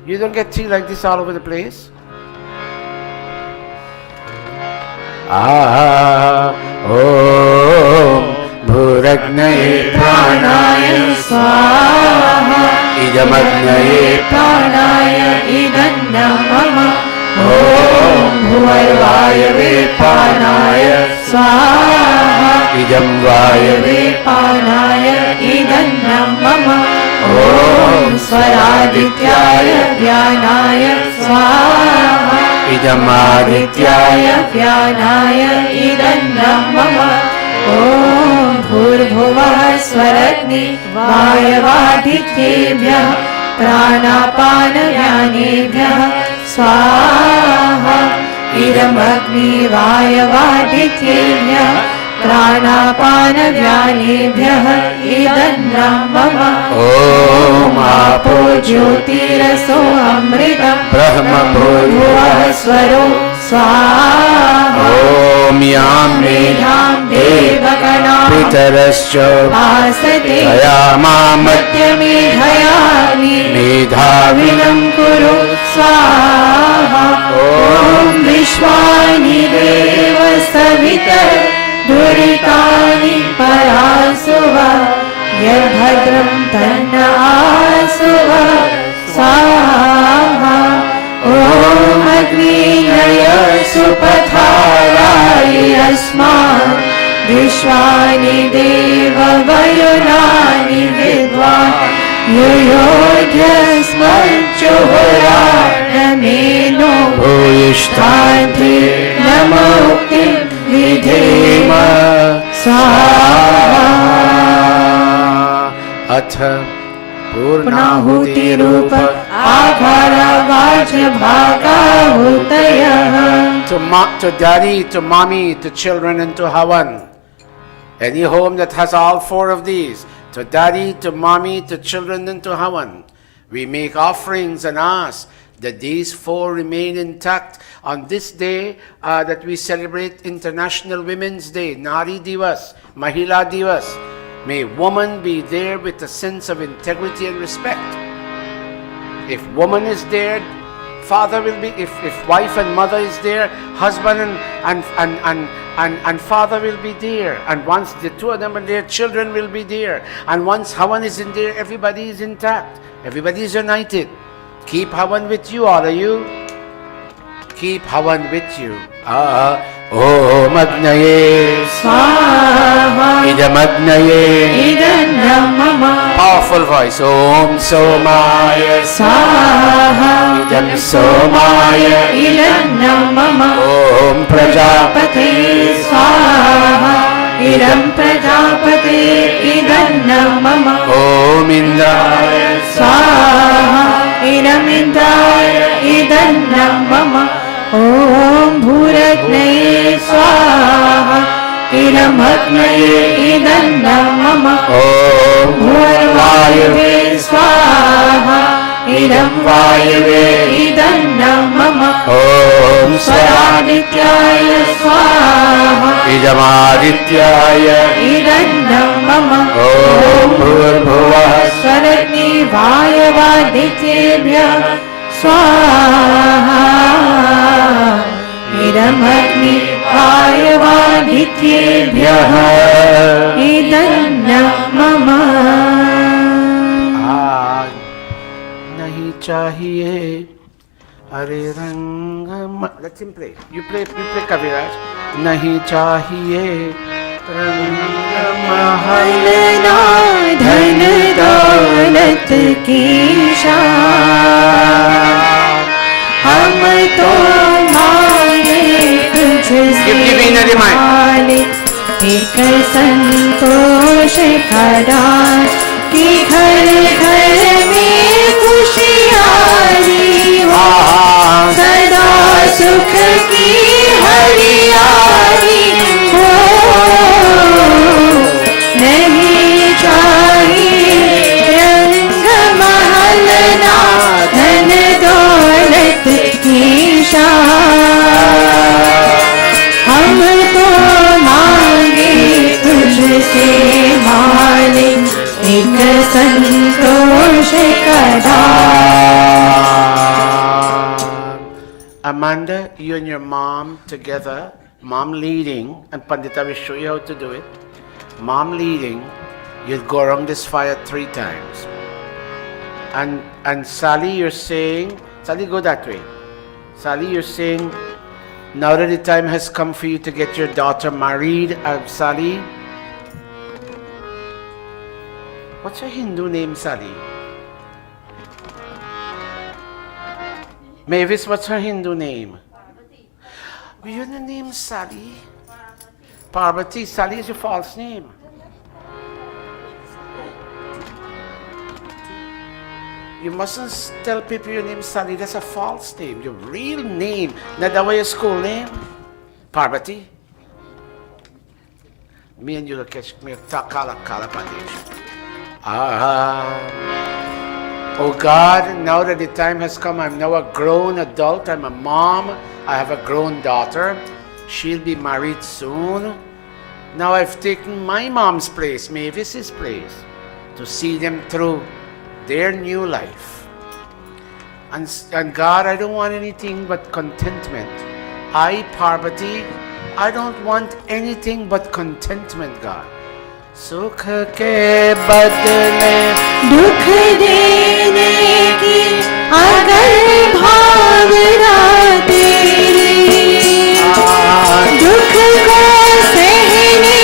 You don't get tea like this all over the place. Om Bhuragnaye Pranaya Swaha. Idamagnaye Pranaya Idanna Mama. Om Bhuvarvayave Pranaya Swaha. Idam Vayave Pranaya Idanna Mama. Om Swaradityaya Vyanaya Swaha. Idam Adityaya Vyanaya Idanna Mama. Om Bhurbhuvah Swaragni Vayavadhityebhyah Pranapana Vyanebhyah Swaha. Idam Agni Vayavadhityebhyah Pranapana Vyanebhyah Idanna Mama. Om Apo Jyotiraso Amritam Brahma Bhurbhuvah Swaro Swaha. Om Yam Medham Devaganam Pitarascha Vasate Ayama Madhyamedhayani Medhavinam Vinam Kuru Swaha. Om Vishwani Deva Savitar Duritani Parasuva Yadbhadram Tanna Asuva Swaha. Om Agni Naya Supatharaya Asma Vishwani Deva Vayunani Vidva Yuyodhyasmachohoranameno Bhuyishtanti Namoktim Vidhema Swaha. Atha Purnahuti Rupa Aghara Vajra Bhagahutayah. to daddy, to mommy, to children, and to Hawan. Any home that has all four of these, to daddy, to mommy, to children, and to Hawan, we make offerings and ask that these four remain intact on this day that we celebrate International Women's Day, Nari Divas, Mahila Divas. May woman be there with a sense of integrity and respect. If woman is there, Father will be, if wife and mother is there, husband and father will be there. And once the two of them are there, children will be there. And once Hawan is in there, everybody is intact. Everybody is united. Keep Hawan with you, all of you. Keep Hawan with you. Om Agnaye Swaha Idam Agnaye Idam Mama Powerful voice. Om Somaya Swaha Idam Somaya Idam Mama Om Prajapate Swaha Idam Prajapate Idam Mama Om Indraya Swaha Idam Indaya Idam Mama Om Bhuratnaye Swaha Idam Agnaye Idam Mama Om Bhurvayave Swaha Idam Vayave Idam Mama Om Swaradityaya Swaha Idam Adityaya Idam Mama Om Bhurbhuvah Swaragni Vayavadityebhyah Swaha Idam Agni Vayavadityebhyah Idam Mama Nahi chahiye Hare Ranga. Let him play. You play Kaviraj. Nahi chahiye Ranga Mahalna dhan daulat ki shaan hum to मांगे तुझसे मालिक एक संतोष का दान कि घर घर में खुशियारी हो सदा सुख की हरियाली हो नहीं चाहिए रंग महल ना धन दौलत की हम तो मांगे तुझसे मालिक एक संतोष का Amanda, you and your mom together, mom leading, and Pandita will show you how to do it. Mom leading, you'll go around this fire 3 times. And Sally, you're saying, Sally, go that way. Sally, you're saying, now that the time has come for you to get your daughter married. Sally, what's your Hindu name, Sally? Mavis, what's her Hindu name? Parvati. Your name is Sally? Parvati. Sally is your false name. You mustn't tell people your name is Sally. That's a false name. Your real name. Not that way your school name. Parvati. Me and you will catch me Kala Padesh. Oh God, now that the time has come, I'm now a grown adult. I'm a mom. I have a grown daughter. She'll be married soon. Now I've taken my mom's place, Mavis's place, to see them through their new life. And God, I don't want anything but contentment. I, Parvati, I don't want anything but contentment, God. सुख के बदले दुख देने की अगर भावना तेरी दुख को सहने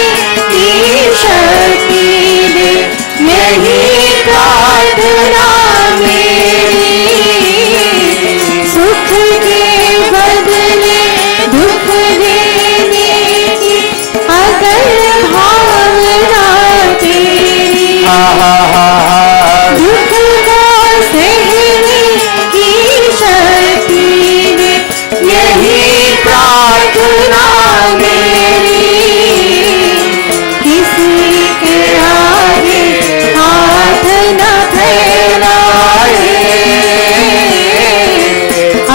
की शक्ति दे यही प्रार्थना मेरी सुख के बदले दुख देने की अगर भावना दुख को सहने की शक्ति दे यही प्रार्थना मेरी किसी के आगे हाथ न फैलाए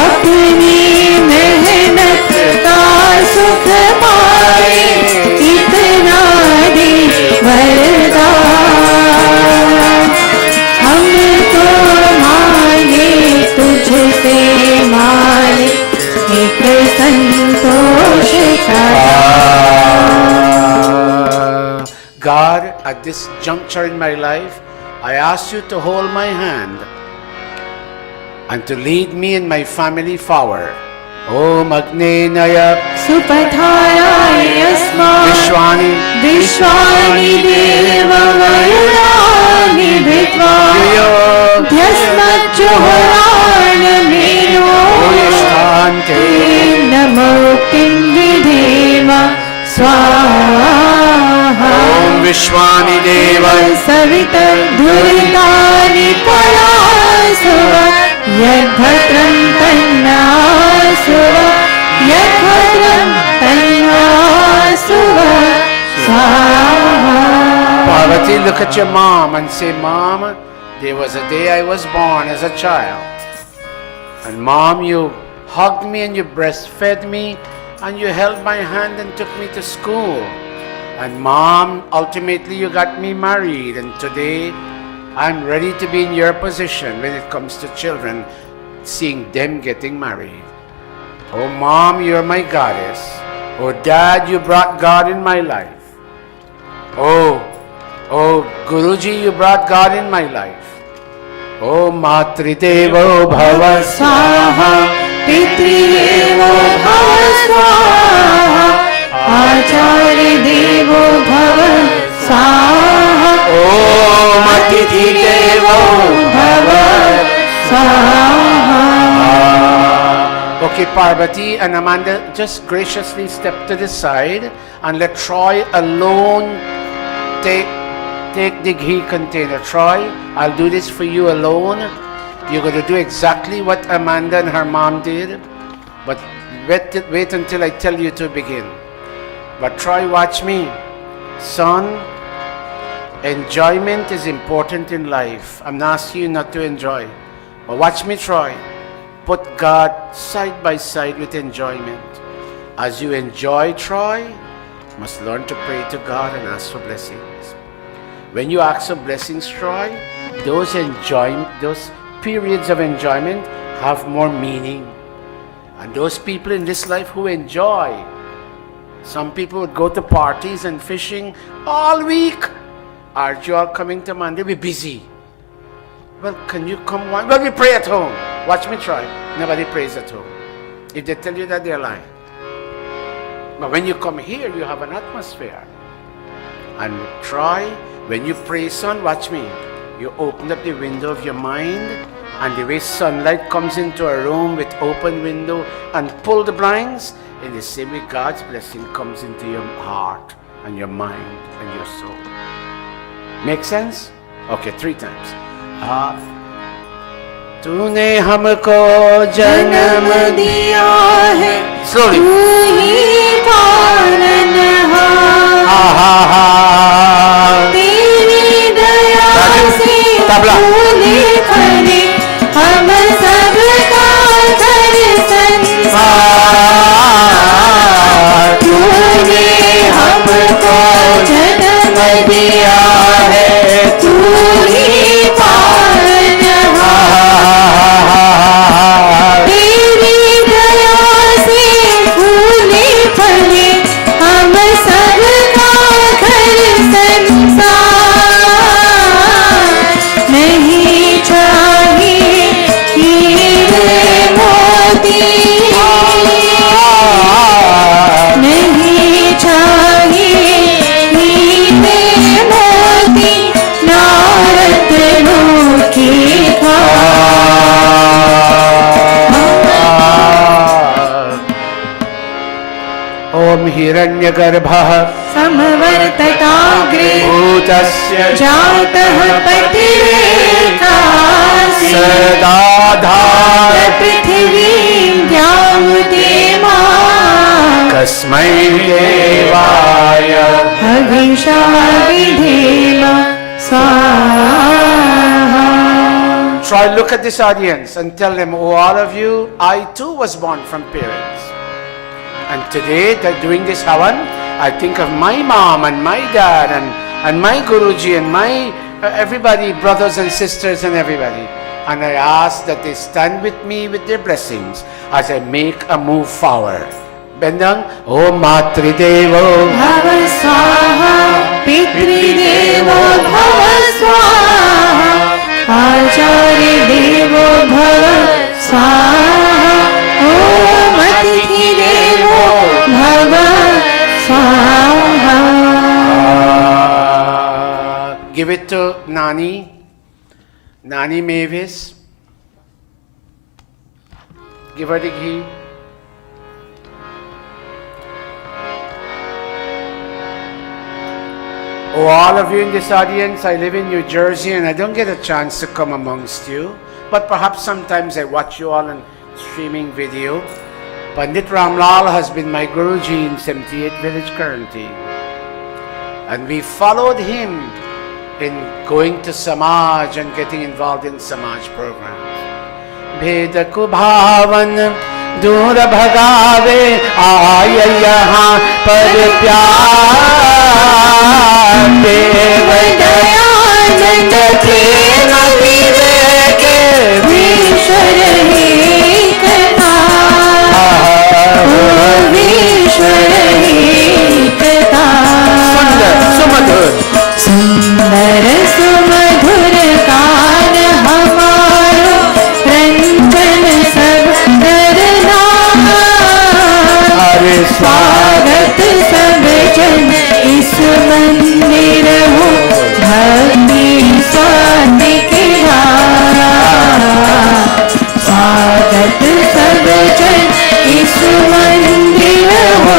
अपनी मेहनत का सुख पाए इतना दे वरदान हम तो मांगे तुझसे संतोष करा। God, at this juncture in my life, I ask you to hold my hand and to lead me and my family forward. Om Agne Naya सुपथाय अस्मान् Vishwani विश्वानि देववरुणानि भित्वा ध्यस्मज्जुहोराणमेनो Shante नमोक्तिं विधेम स्वाहा। Om Vishwani Deva सवितर्दुरितानि परासुव यद्भद्रं तन्नासुव यद्भद्रं तन्नासुव स्वाहा। Parvati, look at your mom and say, Mom, there was a day I was born as a child. And Mom, you hugged me and you breastfed me and you held my hand and took me to school. And Mom, ultimately you got me married, and today I'm ready to be in your position when it comes to children, seeing them getting married. Oh Mom, you're my goddess. Oh Dad, you brought God in my life. Oh Guruji, you brought God in my life. Oh Matridevo Bhava स्वाहा पितृदेवो भव स्वाहा आचार्य देवो भव स्वाहा Om Atithedevo भव स्वाहा। Okay, Parvati and Amanda, just graciously step to the side and let Troy alone take the ghee container. Troy, I'll do this for you alone. You're going to do exactly what Amanda and her mom did, but wait until I tell you to begin. But Troy, watch me. Son, enjoyment is important in life. I'm not asking you not to enjoy. But watch me, Troy. Put God side by side with enjoyment. As you enjoy, Troy, you must learn to pray to God and ask for blessings. When you ask for blessings, Troy, those periods of enjoyment have more meaning. And those people in this life who enjoy, some people would go to parties and fishing all week. Aren't you all coming to Monday? We're busy. Well, can you come one? Well, we pray at home. Watch me try. Nobody prays at home. If they tell you that, they're lying. But when you come here, you have an atmosphere. And try, when you pray, son, watch me. You open up the window of your mind, and the way sunlight comes into a room with open window and pull the blinds, in the same way God's blessing comes into your heart and your mind and your soul. Make sense? Okay, 3 times. तूने हमको जन्म दिया है Slowly. तू ही पालनहार तेरी दया से तबला। फूले फले हम सबका घर संसार तूने हमको जन्म दिया है तू ही पालनहार तेरी दया से फूले फले हम सबका घर संसार नहीं चाहिए हीरे मोती नहीं चाहिए हीरे मोती ना रत्नों की ओम हिरण्यगर्भः समवर्तताग्रे भूतस्य जातः पतिरेकासि सदाधार पृथिवीं द्यामुदेमा कस्मै देवाय हविषा विधेम स्वाहा। Try look at this audience and tell them, oh, all of you, I too was born from parents. And today, that doing this Hawan, I think of my mom and my dad and my Guruji and my everybody, brothers and sisters and everybody. and I ask that they stand with me with their blessings as I make a move forward. Bendang, Om Matridevo Bhava Swaha, Pitridevo Bhava Swaha, Acharya Devo Bhava Swaha, Om Atithedevo Bhava Swaha. Give it to Nani Mavis. Give her the ghee. Oh, all of you in this audience, I live in New Jersey and I don't get a chance to come amongst you. But perhaps sometimes I watch you all on streaming video. Pandit Ramlal has been my Guruji in 78 Village Karanti. And we followed him in going to Samaj and getting involved in Samaj programs. Bheda ko bhavan dur bhagave aaya yahan par pyar dev dayanand prema viveke vishwar hi katha vishwar hi katha sundar sumadhur सुंदर सुमधुर गान हमारो रंजन सब करना हरे स्वागत सब जन इस मंदिर हो भक्ति स्वाति की धारा स्वागत सब जन इस मंदिर हो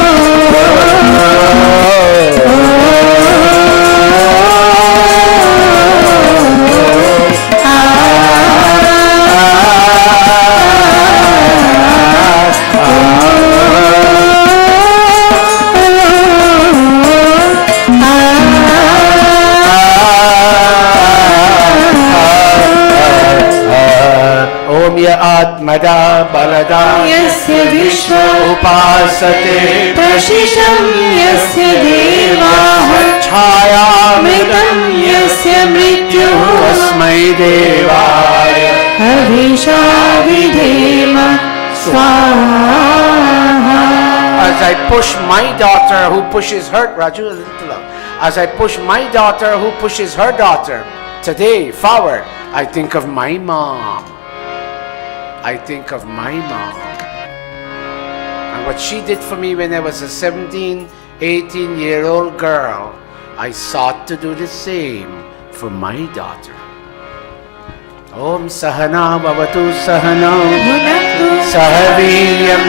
आत्मदा बलदा यस्य विश्व उपासते प्रशिशं यस्य देवाः छायामृतं यस्य मृत्युः तस्मै देवाय हविषा विधेम स्वाहा. As I push my daughter who pushes her, Raju, a little love. As I push my daughter who pushes her daughter, today, forward, I think of my mom. I think of my mom. And what she did for me when I was a 17, 18-year-old girl, I sought to do the same for my daughter. Om Sahana Bhavatu Sahana Sahaviryam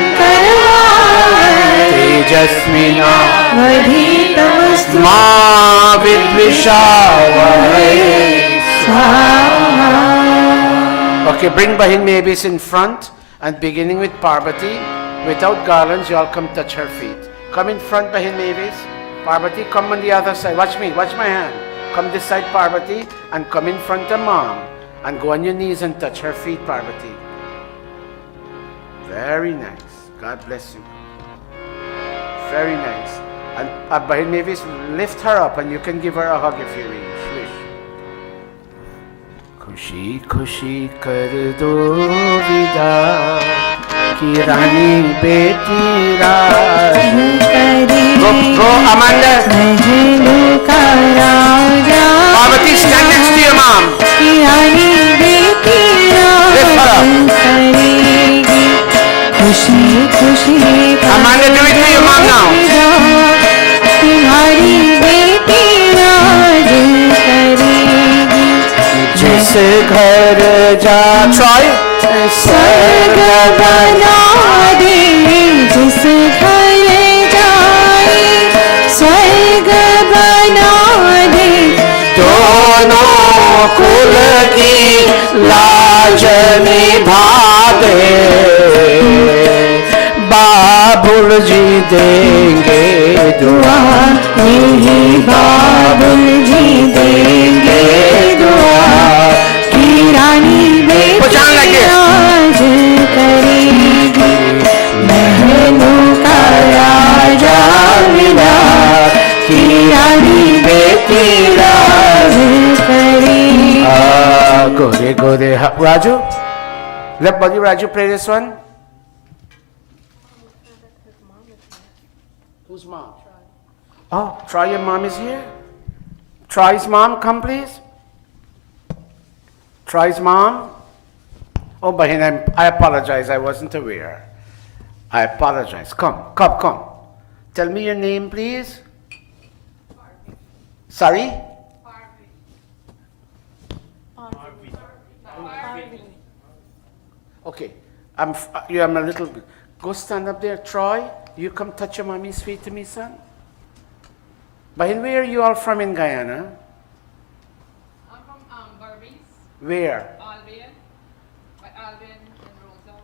Tejasmina Vadhitamastu Ma Vidvishavahe Swaha. Okay, bring Bahin Mavis in front and beginning with Parvati. Without garlands, you all come touch her feet. Come in front, Bahin Mavis. Parvati, come on the other side. Watch me, watch my hand. Come this side, Parvati, and come in front of Mom. And go on your knees and touch her feet, Parvati. Very nice. God bless you. Very nice. And Bahin Mavis, lift her up and you can give her a hug if you wish. खुशी खुशी कर दो विदा कि रानी बेटी राज go Amanda. Parvati, stand next to your mom. Lift her up. Amanda, do it to your mom now. जिस घर जा try स्वर्ग बना दे जिस घर जाए स्वर्ग बना दे दोनों कुल की लाज निभा दे बाबुल जी देंगे दुआ मेरी बाबुल जी देंगे दुआ की रानी बेटी राज करेगी महलों का राजा मिला की रानी बेटी राज करेगी. गोरे गोरे Raju, Let Buddy Raju play this one. Whose mom? Oh, Troy, your mom is here? Troy's mom, come please. Troy's mom? Oh, Bahin, I apologize, I wasn't aware. I apologize. Come. Tell me your name, please. Sorry? Okay, I'm a little bit. Go stand up there, Troy. You come touch your mommy's feet to me, son. Bahin, where are you all from in Guyana? I'm from Barbados. Where? Albion. Albion and Rosal.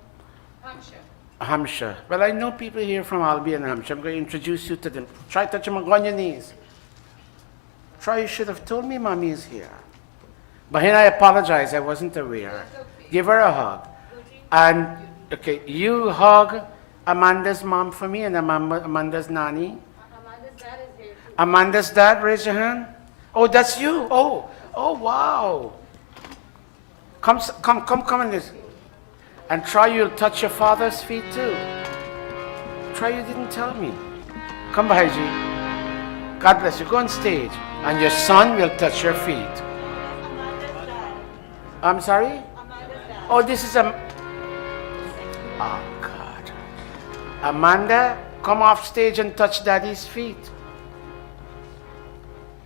Hampshire. Hampshire. Well, I know people here from Albion and Hampshire. I'm going to introduce you to them. Try touch them on your knees. Try, you should have told me mommy is here. Bahin, I apologize. I wasn't aware. Give her a hug. And, okay, you hug Amanda's mom for me and Amanda's nanny. Amanda's dad is here too. Amanda's dad, raise your hand. Oh, that's you. Oh, wow. Come in this. And try, you'll touch your father's feet too. Try, you didn't tell me. Come, Bahaji. God bless you. Go on stage. And your son will touch your feet. Amanda's dad. I'm sorry? Amanda's dad. Oh, this is oh, God. Amanda, come off stage and touch daddy's feet.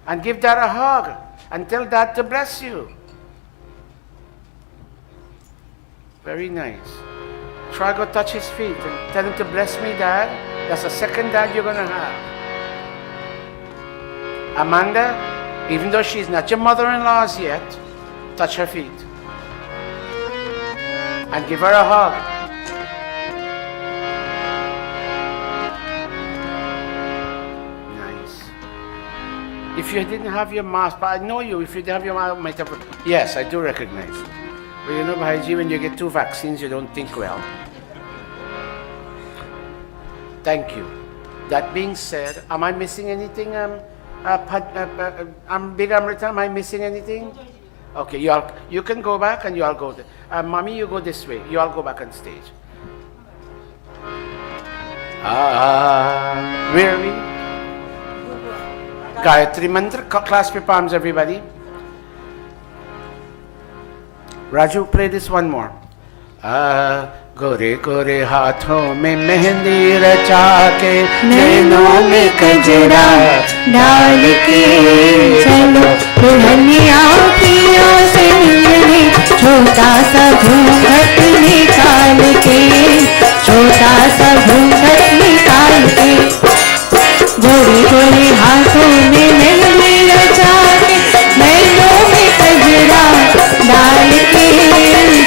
And give dad a hug. And tell dad to bless you. Very nice. Try go touch his feet and tell him to bless me, dad. That's the second dad you're going to have. Amanda, even though she's not your mother-in-law's yet, touch her feet. And give her a hug. Nice. If you didn't have your mask, but I know you, if you didn't have your mask, I might have. Yes, I do recognize. But you know, Bhaiji, when you get 2 vaccines, you don't think well. Thank you. That being said, am I missing anything? Big Amrita, am I missing anything? Okay, you can go back and you all go there. Mommy, you go this way. You all go back on stage. Where are we? Gayatri Mantra. Clasp your palms, everybody. Raju, play this one more. गोरे गोरे हाथों में मेहंदी रचा के नैनों में कजरा डाल के चलो दुल्हनिया पिया से मिलने छोटा सा घूंघट निकाल के छोटा सा घूंघट निकाल के गोरे गोरे हाथों में मेहंदी रचा के नैनों में कजरा डाल के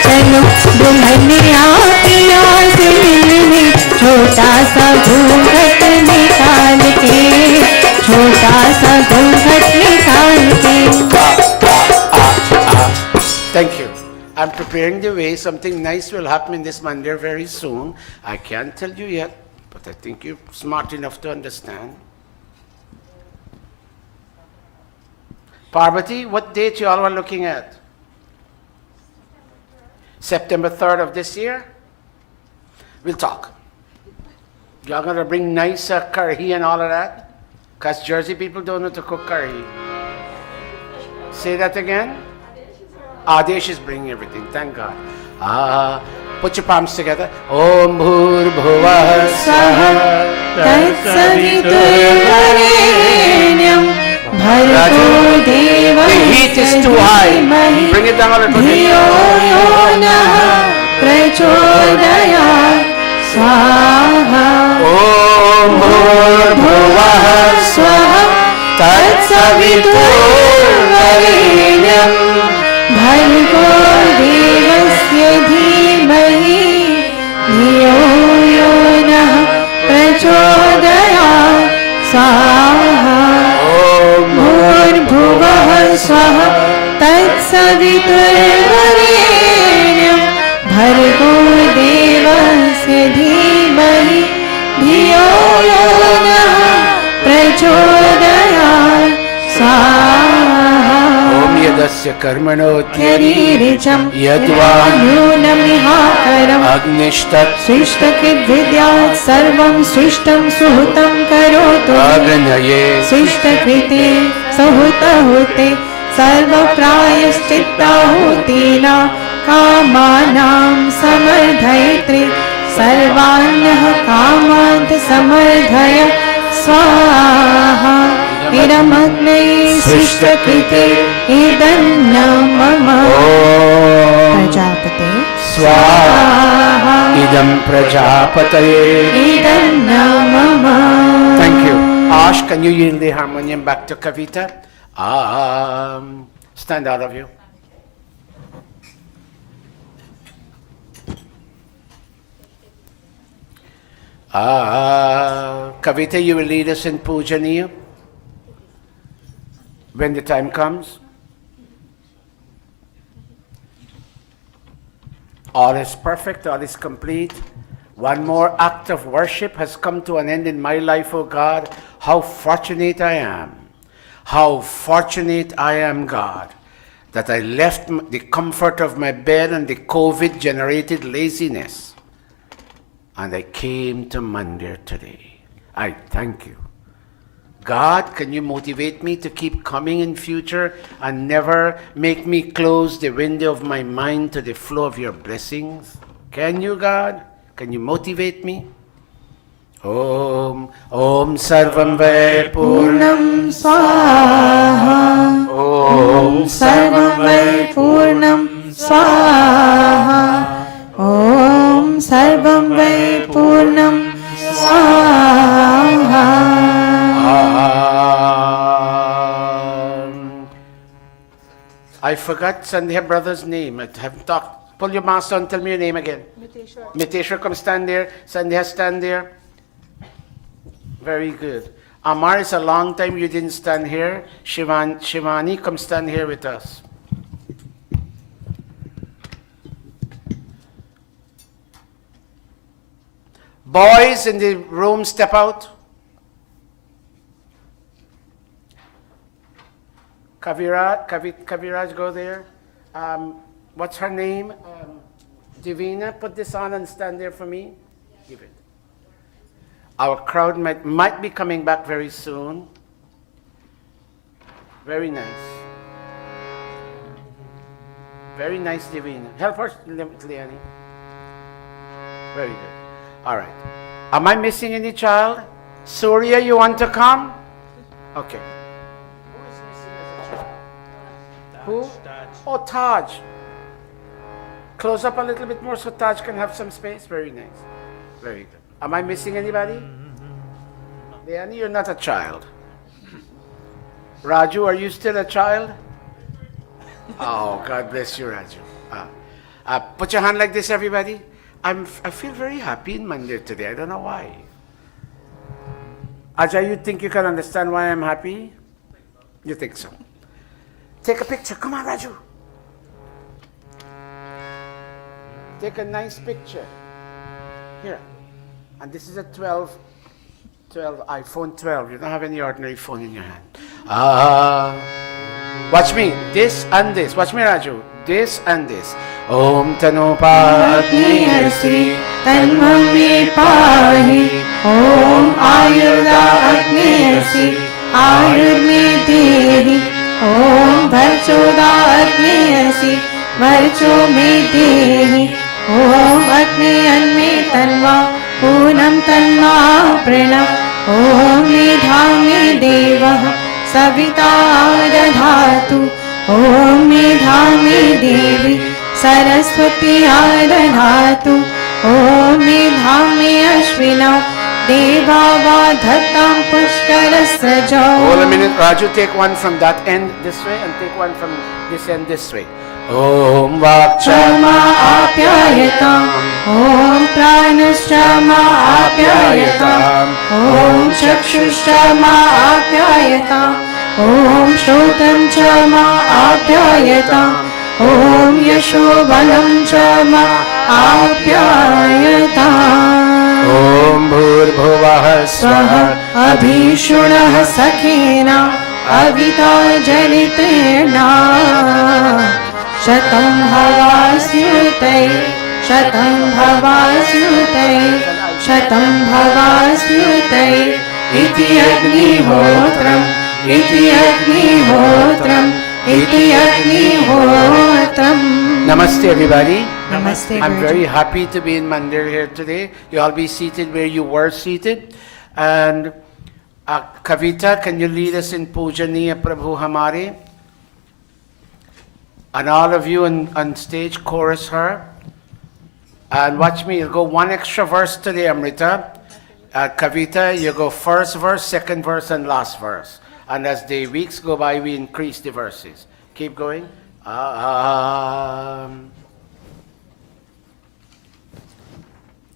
चलो दुल्हनिया पिया से मिलने छोटा सा घूंघट निकाल के छोटा सा घूंघट निकाल के. Thank you. I'm preparing the way. Something nice will happen in this mandir very soon. I can't tell you yet, but I think you're smart enough to understand. Parvati, what date you all are looking at? September 3rd of this year? We'll talk. You're going to bring nice curry and all of that? Because Jersey people don't know to cook curry. Say that again? Adesh is bringing everything, thank God. Put your palms together. Om Bhur Bhuva Swaha Tatsaviturvarenyam Bhargo Deva The heat is too high. Bring it down a little bit. Dhiyo Yonah Prachodayat Swaha Om Bhur Bhuva Swaha Tatsaviturvarenyam Bhargo Devasya Dhimahi Dhiyo Yonah Prachodayat Swaha Bhurभुवः स्वः तत्सवितुर्वरेण्यं भर्गो देवस्य धीमहि धियो यो नः प्रचोदयात् स्वाहा. Om Yada स्वस्य कर्मणोऽत्यरीरिचं यद्वा नूनमिहाकरम् अग्निष्टत् शिष्टकृद्विद्यात् सर्वं शिष्टं सुहृतं करोतु अग्नये शिष्टकृते सुहृतहुते सर्वप्रायश्चित्ताहुतेन कामानां समर्धयत्रे सर्वान्नः कामान् समर्धय स्वाहा इदमग्ने शिष्टकृते इदन्न मम प्रजापते स्वाहा idam prajapataye इदन्न मम. Thank you. Ash, can you yield the harmonium back to Kavita? Stand all of you. Kavita, you will lead us in Pujaniya when the time comes. All is perfect, all is complete. One more act of worship has come to an end in my life, O God. How fortunate I am. How fortunate I am, God, that I left the comfort of my bed and the COVID-generated laziness, and I came to Mandir today. I thank you. God, can you motivate me to keep coming in future and never make me close the window of my mind to the flow of your blessings? Can you, God? Can you motivate me? Om Sarvam Vai Purnam Swaha. Om Sarvam Vai Purnam Swaha. Om Sarvam Vai Purnam Swaha. I forgot Sandhya brother's name. I haven't talked. Pull your mask on. Tell me your name again. Miteshwar, come stand there. Sandhya, stand there. Very good. Amar, it's a long time you didn't stand here. Shivani, come stand here with us. Boys in the room, step out. Kaviraj, go there. What's her name? Divina, put this on and stand there for me. Give it. Our crowd might be coming back very soon. Very nice. Very nice, Divina. Help her, Leonie. Very good. All right. Am I missing any child? Surya, you want to come? Okay. Who is missing as a child? Who? Oh, Taj. Close up a little bit more so Taj can have some space. Very nice. Very good. Am I missing anybody? Leonie, you're not a child. Raju, are you still a child? Oh, God bless you, Raju. Put your hand like this, everybody. I feel very happy in Mandir today. I don't know why. Ajay, you think you can understand why I'm happy? You think so? Take a picture. Come on, Raju. Take a nice picture. Here. And this is a 12 iPhone 12. You don't have any ordinary phone in your hand. Watch me. This and this. Watch me, Raju. This and this. Om Tanopa Agni Tanmami Pahi. Om Ayurda Agni Ayurme Dehi. Om Varchoda Agni Varcho Me Dehi. Om Agni Anme Tanva Punam Tanma Pranam. Om Nidhami Devah Savita Dadhatu. Om Nidhami Devi Saraswati Adhatu. Om Nidhami Ashvina Deva Vadhatam Pushkarasraja. Hold a minute, Raju. Take one from that end this way and take one from this end this way. Om Vakchama Apyayatam. Om Pranashama Apyayatam. Om Chakshushama Apyayatam. Om Shrotam Chama Apyayatam. Om Yashobalam Chama Apyayatam. Om Bhurbhuvah Swaha Abhishunah Sakhina अविता जनित्रेणा शतं भवास्युते शतं भवास्युते शतं भवास्युते इति अग्निहोत्रम् इति अग्निहोत्रम् इति अग्निहोत्रम्. Namaste, everybody. Namaste, I'm Guruji. very happy to be in Mandir here today. You all be seated where you were seated. And Kavita, can you lead us in Pujaniya Prabhu Hamare? And all of you on stage, chorus her. And watch me, you'll go one extra verse today, Amrita. Kavita, you go first verse, second verse, and last verse. And as the weeks go by, we increase the verses. Keep going.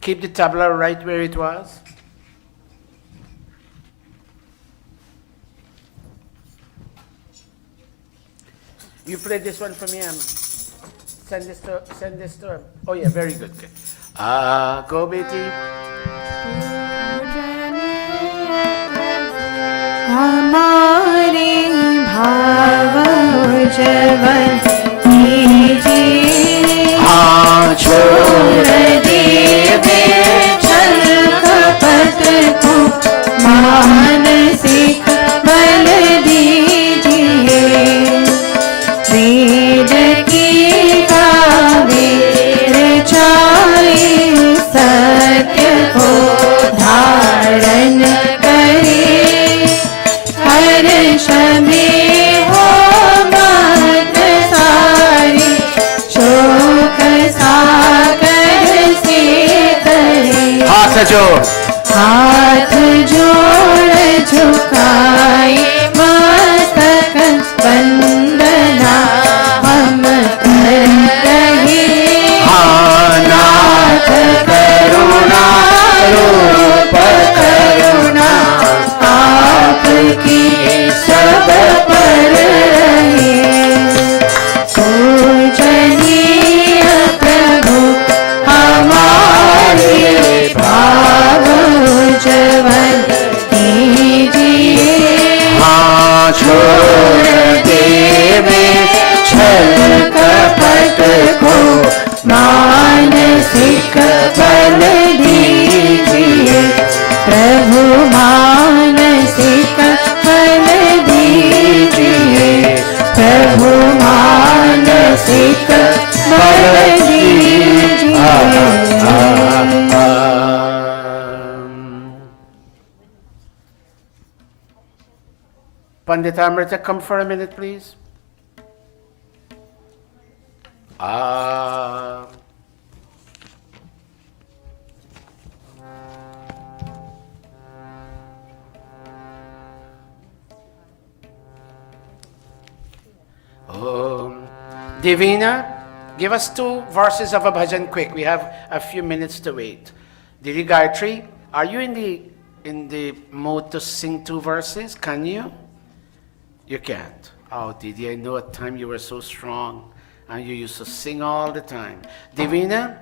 Keep the tabla right where it was. You play this one for me. Send this to him. Oh yeah, very good. Good. Go, Betty. हमारे भाव उज्ज्वल कीजिए छोड़ देवे छल कपट को मानसिक बल दीजिए वेद की कावेर चाहे सत्य को धारण में हो मत सारी शोक सागर से तरे हाथ जोड़ झुकाए मस्तक वंदना हम कर रहे नाथ करुणा रूप करुणा आपकी सब पर रहे पूजनीय प्रभु हमारे भाव उज्ज्वल कीजिए छोड़ देवे छल कपट को मानसिक बल दीजिए प्रभु मानसिक बल दीजिए प्रभु मानसिक बल दीजिए. Pandita Amrita, come for a minute, please. Divina, give us 2 verses of a bhajan quick. We have a few minutes to wait. Didi Gayatri, are you in the mode to sing 2 verses? Can you? You can't. Oh, Didi, I know at time you were so strong and you used to sing all the time. Divina?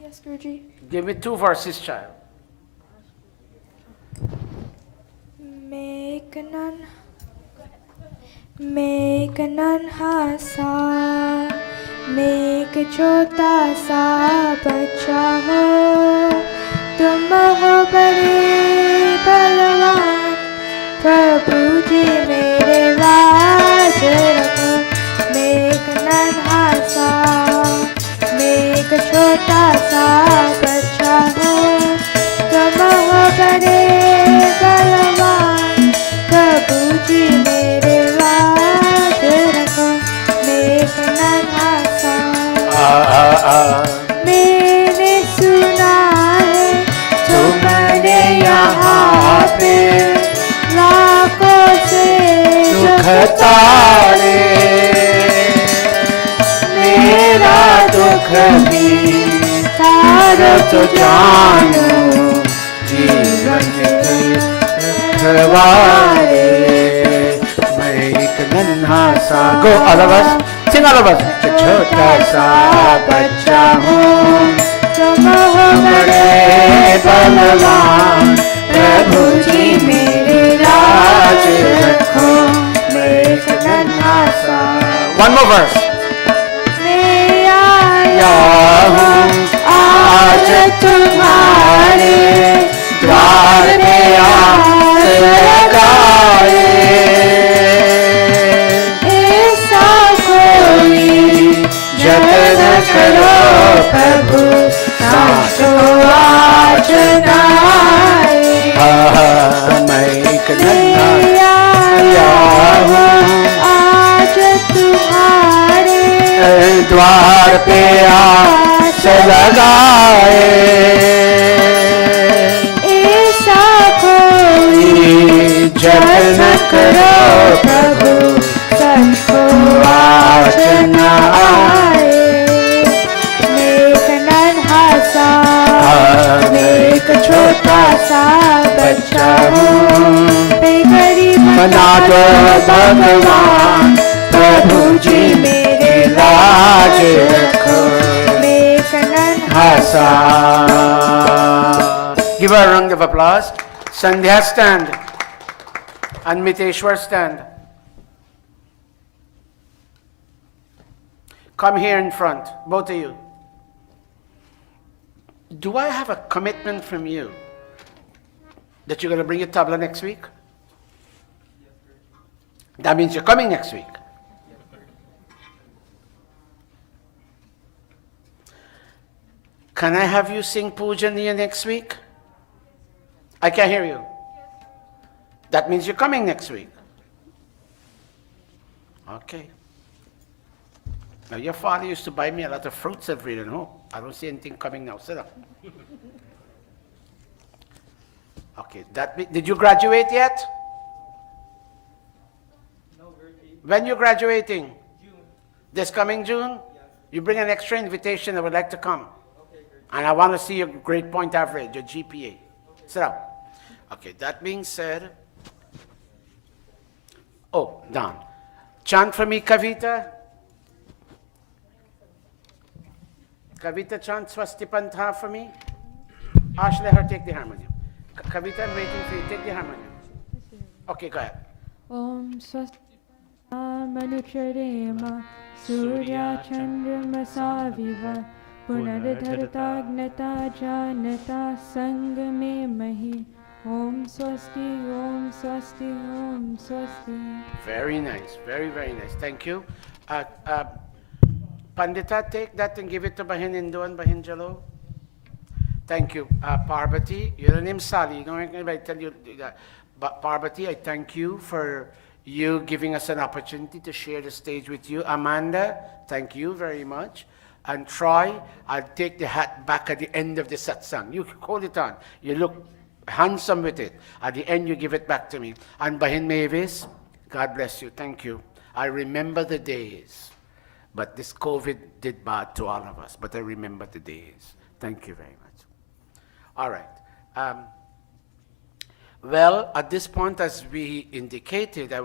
Yes, Guruji. Give me 2 verses, child. Make नन्हा सा make छोटा सा बच्चा हो तुम हो बड़े बलवान प्रभु जी मेरे राज रखो make नन्हा सा make छोटा सा बच्चा हो तुम हो बड़े बलवान प्रभु जी मेरे राज रखो make नन्हा सा. मैंने सुना है तुमने यहाँ पे लाखों से दुख तारे मेरा दुख भी तारो तो जानू जीवन के रखवारे मैं एक नन्हा सा go all of us sing all of us छोटा सा बच्चा हूँ तुम हो बड़े बलवान प्रभु जी मेरे राज रखो verse. मैं आया हूँ आज तुम्हारे द्वार पे आस लगाए, ऐसा कोई जतन करो प्रभु सांस को आज नाए। मैं एक नन्हा मैं आया हूँ आज तुम्हारे द्वार पे आस लगाए, ऐसा कोई जतन करो प्रभु सबको आज न आए। मैं एक नन्हा सा, मैं एक छोटा सा बच्चा हूँ, मैं गरीब बना दो भगवान प्रभु जी मेरी लाज रखो। मैं एक नन्हा Hasa. Give her a round of applause. Sandhya stand. And Miteshwar stand. Come here in front, both of you. Do I have a commitment from you that you're going to bring your tabla next week? That means you're coming next week. Can I have you sing Pujaniya next week? I can't hear you. That means you're coming next week. Okay. Now your father used to buy me a lot of fruits every day. No, I don't see anything coming now. Sit down. Okay. Did you graduate yet? When you graduating? June. This coming June? Yeah. You bring an extra invitation. I would like to come. And I want to see your grade point average, your GPA. Okay. Sit down. Okay, that being said, oh, down. Chant for me, Kavita. Kavita, chant Swastipantha for me. Ash, let her take the harmonium. Kavita, I'm waiting for you. Take the harmonium. Okay, go ahead. Om Swasti Manucharema Surya Chandramasa Viva Punardhartagnata Janata Sangame Mahi Om Swasti, Om Swasti, Om Swasti. Very nice. Very, very nice. Thank you. Pandita, take that and give it to Bahin Indu and Bahin Jalo. Thank you. Parvati, your name is Sally. You know, I tell you that. But Parvati, I thank you for you giving us an opportunity to share the stage with you. Amanda, thank you very much. And Troy, I'll take the hat back at the end of the satsang. You hold it on. You look handsome with it. At the end, you give it back to me. And Bahin Mavis, God bless you. Thank you. I remember the days. But this COVID did bad to all of us. But I remember the days. Thank you very much. All right. Well, at this point, as we indicated, I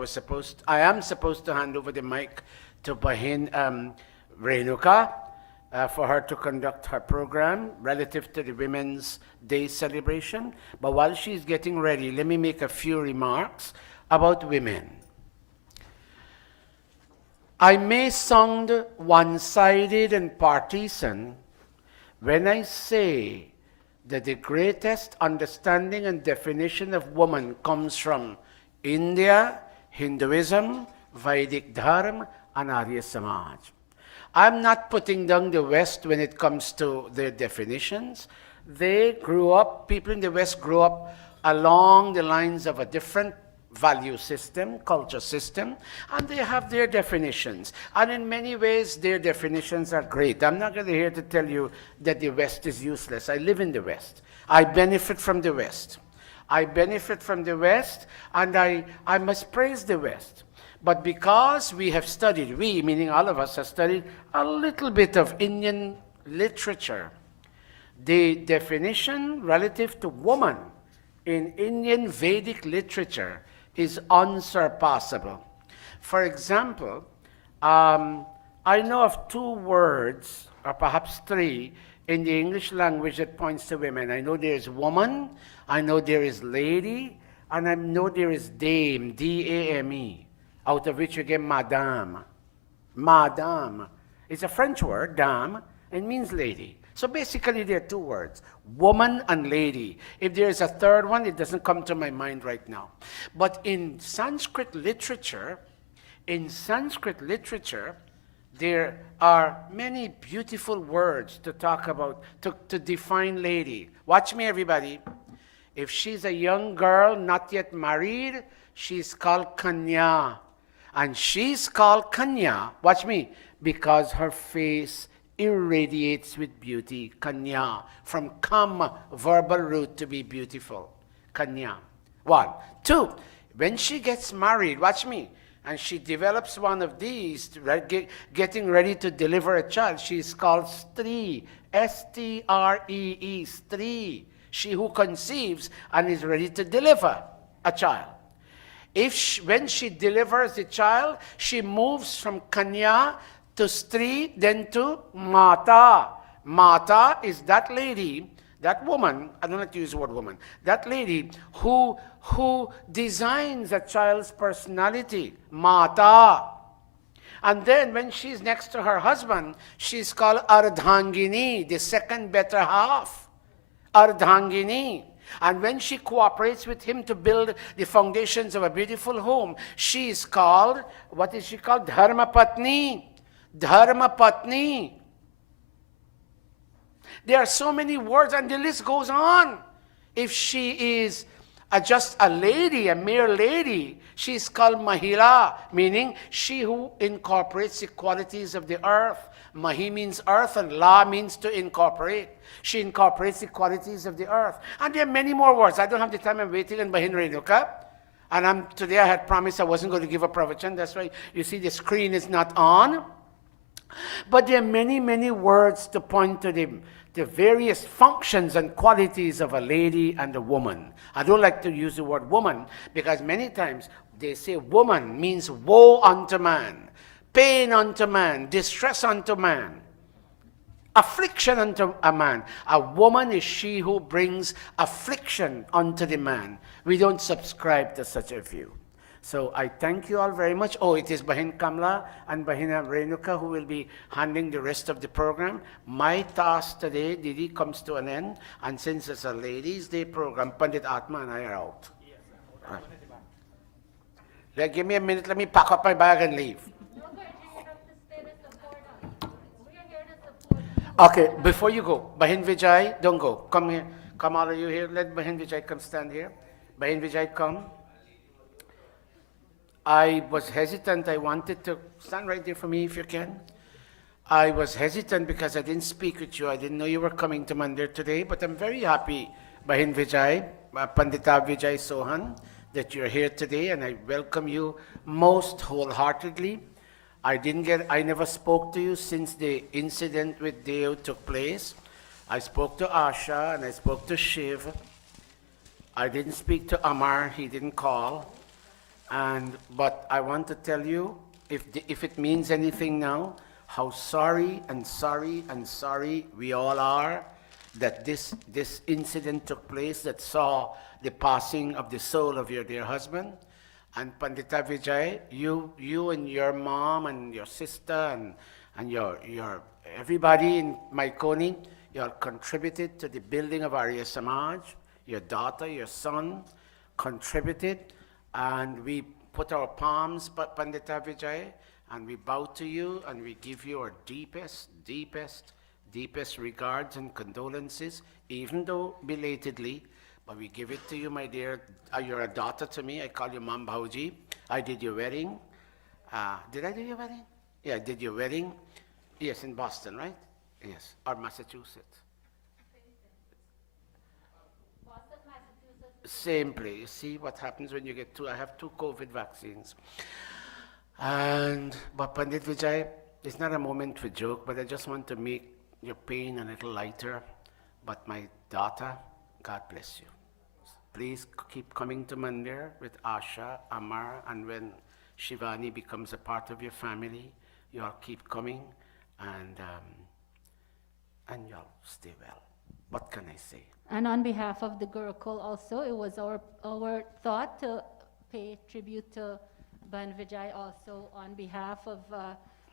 am supposed to hand over the mic to Bahin Renuka for her to conduct her program relative to the Women's Day celebration. But while she's getting ready, let me make a few remarks about women. I may sound one-sided and partisan when I say that the greatest understanding and definition of woman comes from India, Hinduism, Vedic Dharma, and Arya Samaj. I'm not putting down the West when it comes to their definitions. People in the West grew up along the lines of a different value system, culture system, and they have their definitions. And in many ways, their definitions are great. I'm not going to here to tell you that the West is useless. I live in the West. I benefit from the West. And I must praise the West. But because we have studied, we, meaning all of us, have studied a little bit of Indian literature, the definition relative to woman in Indian Vedic literature is unsurpassable. For example, I know of 2 words, or perhaps 3, in the English language that points to women. I know there is woman, I know there is lady, and I know there is dame, D-A-M-E, out of which you get madame. Madame. It's a French word, dame, and means lady. So basically there are two words, woman and lady. If there is a third one, it doesn't come to my mind right now. But in Sanskrit literature, there are many beautiful words to talk about, to define lady. Watch me, everybody. If she's a young girl, not yet married, she's called Kanya. And she's called Kanya, watch me, because her face irradiates with beauty. Kanya, from kam, verbal root to be beautiful. Kanya. 1. 2, when she gets married, watch me, and she develops one of these, getting ready to deliver a child, she's called Stree. S-T-R-E-E, Stree. She who conceives and is ready to deliver a child. When she delivers the child, she moves from Kanya to Stree, then to Mata. Mata is that lady, that woman, I don't like to use the word woman, that lady who designs a child's personality. Mata. And then when she's next to her husband, she's called Ardhangini, the second better half. Ardhangini. And when she cooperates with him to build the foundations of a beautiful home, she is called, what is she called? Dharmapatni. Dharmapatni. There are so many words and the list goes on. If she is just a lady, a mere lady, she is called Mahila, meaning she who incorporates the qualities of the earth. Mahi means earth and La means to incorporate. She incorporates the qualities of the earth. And there are many more words. I don't have the time. I'm waiting in Bahin Renuka. And today I had promised I wasn't going to give a pravachan. That's why you see the screen is not on. But there are many, many words to point to the various functions and qualities of a lady and a woman. I don't like to use the word woman because many times they say woman means woe unto man, pain unto man, distress unto man, affliction unto a man. A woman is she who brings affliction unto the man. We don't subscribe to such a view. So I thank you all very much. Oh, it is Bahin Kamla and Bahina Renuka who will be handling the rest of the program. My task today, Didi, comes to an end. And since it's a Ladies' Day program, Pandit Atma and I are out. Right. Give me a minute. Let me pack up my bag and leave. Okay, before you go, Bahin Vijay, don't go. Come here. Come, all of you here. Let Bahin Vijay come stand here. Bahin Vijay, come. I was hesitant. I wanted to stand right there for me if you can. I was hesitant because I didn't speak with you. I didn't know you were coming to Mandir today, but I'm very happy, Bahin Vijay, Pandita Vijay Sohan, that you're here today, and I welcome you most wholeheartedly. I never spoke to you since the incident with Deo took place. I spoke to Asha and I spoke to Shiv. I didn't speak to Amar, he didn't call. But I want to tell you, if it means anything now, how sorry and sorry and sorry we all are that this incident took place that saw the passing of the soul of your dear husband. And Pandita Vijay, you and your mom and your sister and your everybody in Maikoni, you all contributed to the building of Arya Samaj. Your daughter, your son contributed. And we put our palms, Pandita Vijay, and we bow to you and we give you our deepest, deepest, deepest regards and condolences, even though belatedly, but we give it to you, my dear. You're a daughter to me. I call you Mam Bhauji. I did your wedding. Did I do your wedding? Yeah, I did your wedding. Yes, in Boston, right? Yes, or Massachusetts. Same place. You see what happens when you get two. I have 2 COVID vaccines. But Pandit Vijay, it's not a moment for joke, but I just want to make your pain a little lighter. But my daughter, God bless you. Please keep coming to Mandir with Asha, Amar, and when Shivani becomes a part of your family, you all keep coming and you'll stay well. What can I say? And on behalf of the Gurukul also, it was our thought to pay tribute to Ban Vijay also on behalf of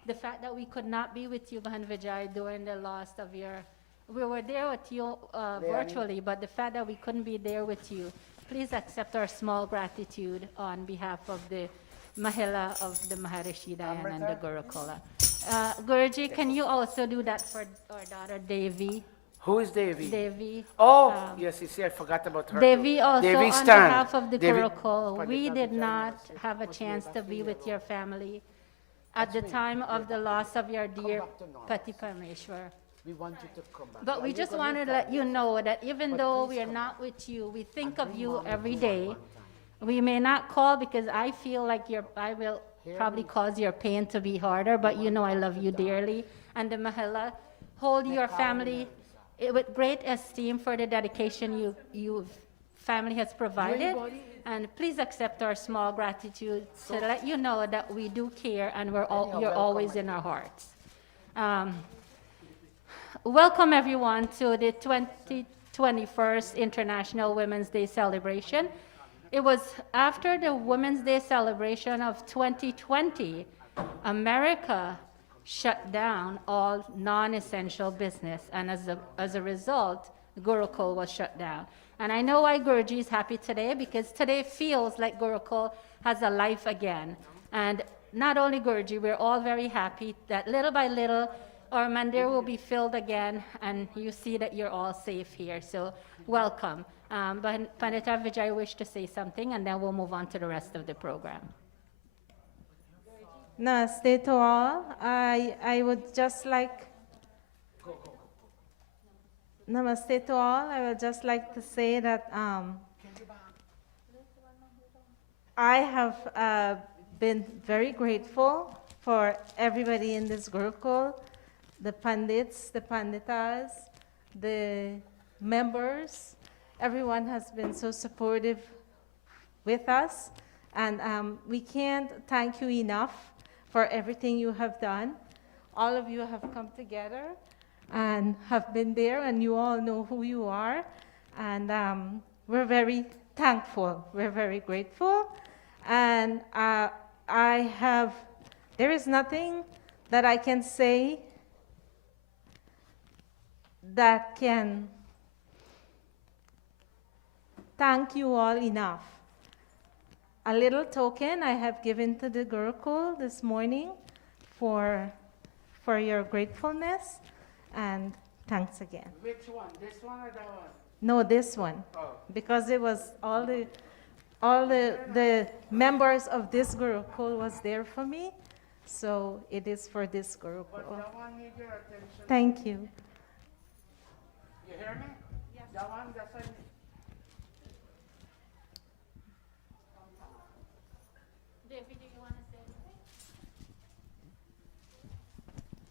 the fact that we could not be with you, Bahan Vijay, during the loss of your, we were there with you virtually, but the fact that we couldn't be there with you, please accept our small gratitude on behalf of the Mahila of the Maharishi Dayananda Gurukula. Guruji, can you also do that for our daughter Devi? Who is Devi? Devi. Oh, yes, you see, I forgot about her. Devi also Devi, on stand. behalf of the Devi- Gurukul, we did not have a chance to be with your family at the time of the loss of your dear back to normal. Pati Parmeshwar. We want you to come back. But we just wanted to let you know that even though we are not with you, we think of you every day. We may not call because I feel like I will probably cause your pain to be harder, but you know I love you dearly. And the Mahila, hold your family with great esteem for the dedication you family has provided. And please accept our small gratitude to let you know that we do care and you're always in our hearts. Welcome everyone to the 21st International Women's Day celebration. It was after the Women's Day celebration of 2020, America shut down all non-essential business, and as a result, Gurukul was shut down. And I know why Guruji is happy today, because today feels like Gurukul has a life again. And not only Guruji, we're all very happy that little by little, our mandir will be filled again, and you see that you're all safe here. So welcome. But Pandita Vijay wished to say something, and then we'll move on to the rest of the program. Namaste to all. I would just like Namaste to all. I would just like to say that I have been very grateful for everybody in this Gurukul, the Pandits, the Panditas, the members. Everyone has been so supportive with us, and we can't thank you enough for everything you have done. All of you have come together and have been there, and you all know who you are, and we're very thankful. We're very grateful, and there is nothing that I can say that can thank you all enough. A little token I have given to the Gurukul this morning for your gratefulness, and thanks again. Which one? This one or that one? No, this one, Oh. because it was all the members of this Gurukul was there for me, so it is for this But Gurukul. that one need your attention. Thank you. You hear me? Yes. That one, that's what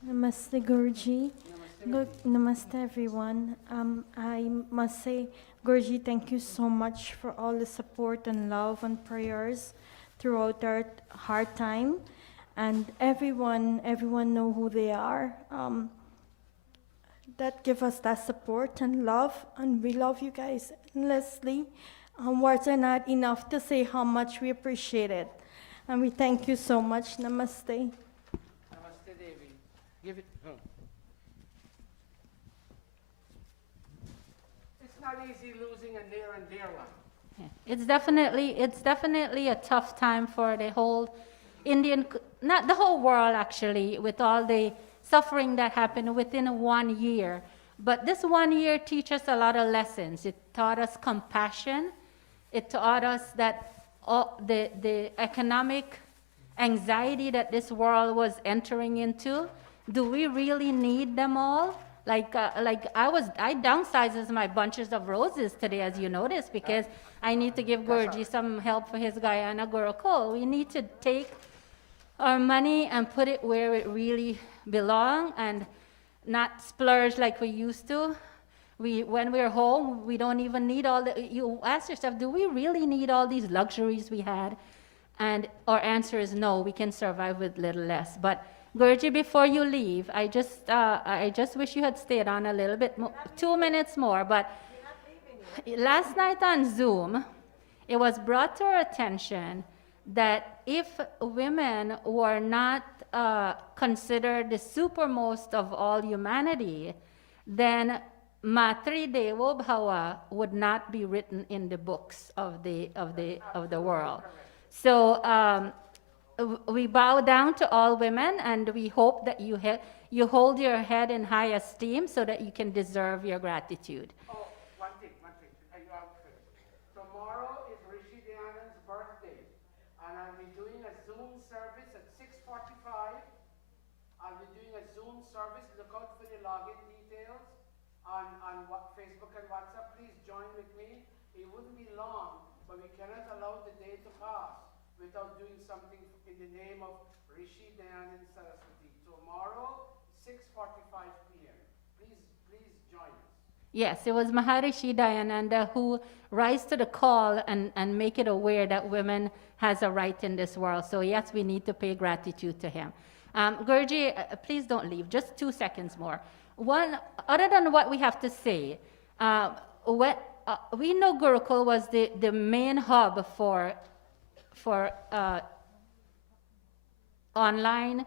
Namaste Guruji. Namaste everyone. I must say, Guruji, thank you so much for all the support and love and prayers throughout our hard time. And everyone know who they are. That give us that support and love, and we love you guys endlessly. Words are not enough to say how much we appreciate it. And we thank you so much. Namaste. Namaste, Devi. Give it. It's not easy losing a near and dear one. Yeah. It's definitely a tough time for the whole not the whole world actually, with all the suffering that happened within 1 year. But this 1 year teaches us a lot of lessons. It taught us compassion. It taught us that the economic anxiety that this world was entering into, do we really need them all? I downsized my bunches of roses today, as you noticed, because I need to give Guruji some help for his Guyana Gurukul. We need to take our money and put it where it really belongs, and not splurge like we used to. When we're home, we don't even need you ask yourself, do we really need all these luxuries we had? And our answer is no, we can survive with little less. But Guruji, before you leave, I just wish you had stayed on a little bit more, 2 minutes more. But last night on Zoom, it was brought to our attention that if women were not considered the supermost of all humanity, then Matri Devo Bhava would not be written in the books of the world. So we bow down to all women, and we hope that you hold your head in high esteem so that you can deserve your gratitude. Oh, one thing. You are finished. Tomorrow is Rishi Dayananda's birthday, and I'll be doing a Zoom service at 6:45. I'll be doing a Zoom service. Look out for the login details on Facebook and WhatsApp. Please join with me. It wouldn't be long, but we cannot allow the day to pass without doing something in the name of Rishi Dayananda Saraswati. Tomorrow, 6:45 p.m. Please join us. Yes, it was Maharishi Dayananda who rise to the call and make it aware that women has a right in this world. So yes, we need to pay gratitude to him. Guruji, please don't leave. Just 2 seconds more. One, other than what we have to say, we know Gurukul was the main hub for online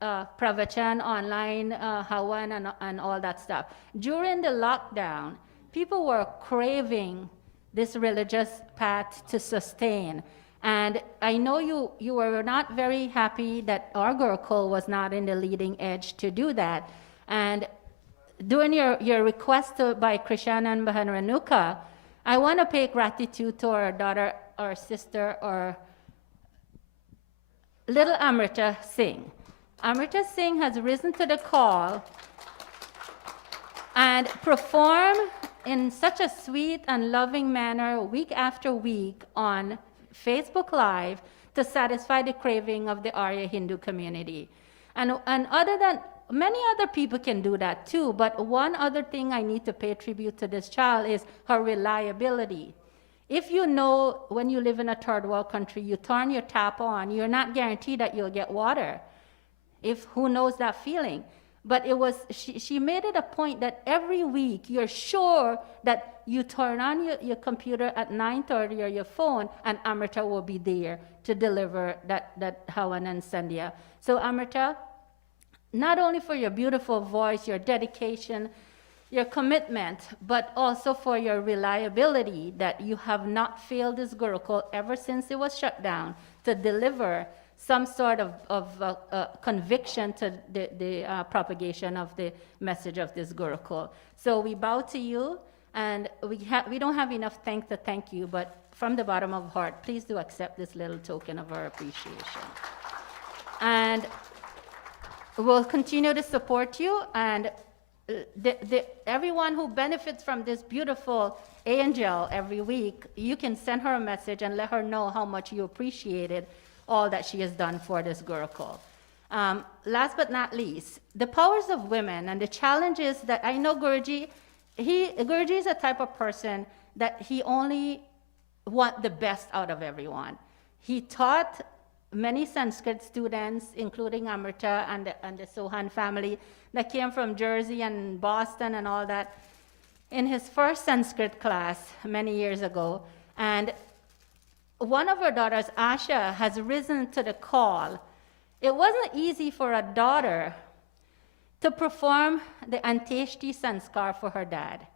pravachan, online Hawan, and all that stuff. During the lockdown, people were craving this religious path to sustain. And I know you were not very happy that our Gurukul was not in the leading edge to do that. And during your request by Krishna and Bahan Renuka, I want to pay gratitude to our daughter, our sister, or little Amrita Singh. Amrita Singh has risen to the call and performed in such a sweet and loving manner week after week on Facebook Live to satisfy the craving of the Arya Hindu community. And other than, many other people can do that too, but one other thing I need to pay tribute to this child is her reliability. If you know when you live in a third world country, you turn your tap on, you're not guaranteed that you'll get water. Who knows that feeling? But she made it a point that every week you're sure that you turn on your computer at 9:30 or your phone, and Amrita will be there to deliver that Hawan and Sandhya. So Amrita, not only for your beautiful voice, your dedication, your commitment, but also for your reliability that you have not failed this Gurukul ever since it was shut down to deliver some sort of conviction to the propagation of the message of this Gurukul. So we bow to you, and we don't have enough to thank you, but from the bottom of our heart, please do accept this little token of our appreciation. And we'll continue to support you, and everyone who benefits from this beautiful angel every week, you can send her a message and let her know how much you appreciated all that she has done for this Gurukul. Last but not least, the powers of women and the challenges that I know Guruji is a type of person that he only wants the best out of everyone. He taught many Sanskrit students, including Amrita and the Sohan family that came from Jersey and Boston and all that, in his first Sanskrit class many years ago. And one of her daughters, Asha, has risen to the call. It wasn't easy for a daughter to perform the Antyeshti Sanskar for her dad.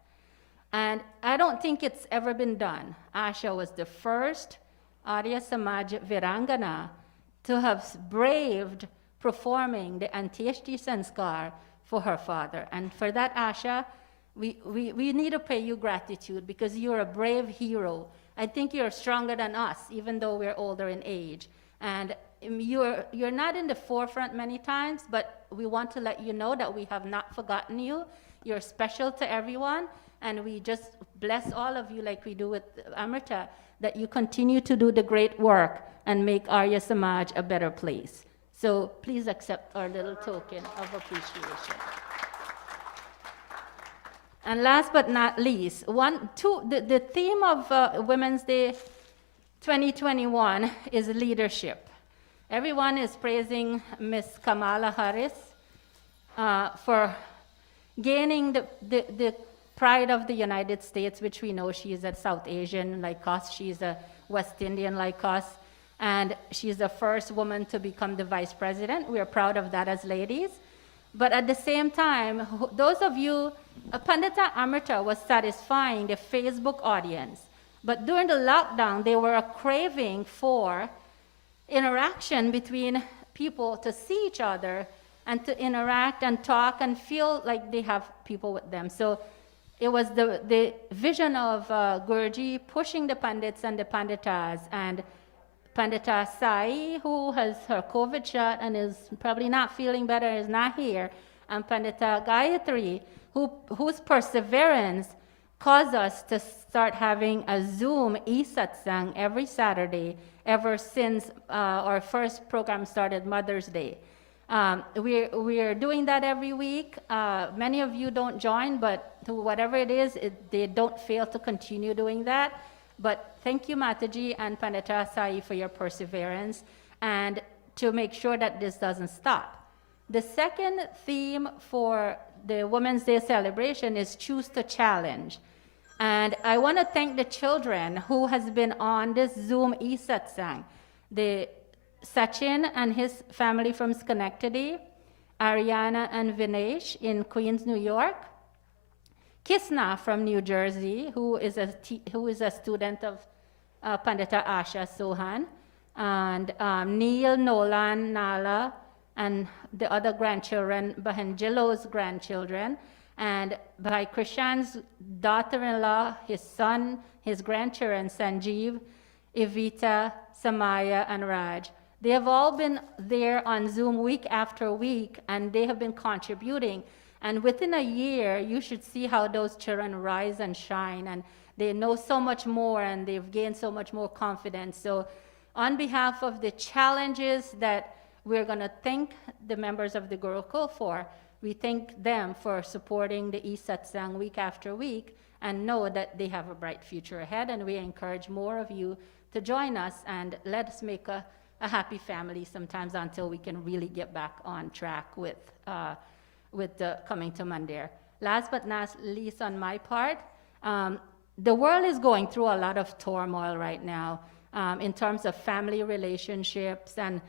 And I don't think it's ever been done. Asha was the first Arya Samaj Virangana to have braved performing the Antyeshti Sanskar for her father. And for that, Asha, we need to pay you gratitude because you're a brave hero. I think you're stronger than us, even though we're older in age. And you're not in the forefront many times, but we want to let you know that we have not forgotten you. You're special to everyone, and we just bless all of you like we do with Amrita, that you continue to do the great work and make Arya Samaj a better place. So please accept our little token of appreciation. And last but not least, the theme of Women's Day 2021 is leadership. Everyone is praising Miss Kamala Harris for gaining the pride of the United States, which we know she is a South Asian like us, she's a West Indian like us. And she's the first woman to become the vice president. We are proud of that as ladies. But at the same time, those of you, Pandita Amrita was satisfying the Facebook audience. But during the lockdown, they were craving for interaction between people to see each other and to interact and talk and feel like they have people with them. So it was the vision of Guruji pushing the Pandits and the Panditas, and Pandita Sai, who has her COVID shot and is probably not feeling better, is not here, and Pandita Gayatri, whose perseverance caused us to start having a Zoom e-satsang every Saturday ever since our first program started, Mother's Day. We're doing that every week. Many of you don't join, but to whatever it is, they don't fail to continue doing that. But thank you, Mataji and Pandita Sai, for your perseverance and to make sure that this doesn't stop. The second theme for the Women's Day celebration is Choose to Challenge. And I want to thank the children who has been on this Zoom e-satsang. The Sachin and his family from Schenectady, Ariana and Vinesh in Queens, New York, Kisna from New Jersey, who is a student of Pandita Asha Sohan, and Neil, Nolan, Nala, and the other grandchildren, Bahanjilo's grandchildren, and by Krishan's daughter-in-law, his son, his grandchildren, Sanjeev, Evita, Samaya, and Raj. They have all been there on Zoom week after week, and they have been contributing. And within a year, you should see how those children rise and shine, and they know so much more, and they've gained so much more confidence. So on behalf of the challenges that we're going to thank the members of the Gurukul for, we thank them for supporting the e-satsang week after week, and know that they have a bright future ahead, and we encourage more of you to join us, and let us make a happy family sometimes until we can really get back on track with the coming to Mandir. Last but not least on my part, the world is going through a lot of turmoil right now in terms of family relationships and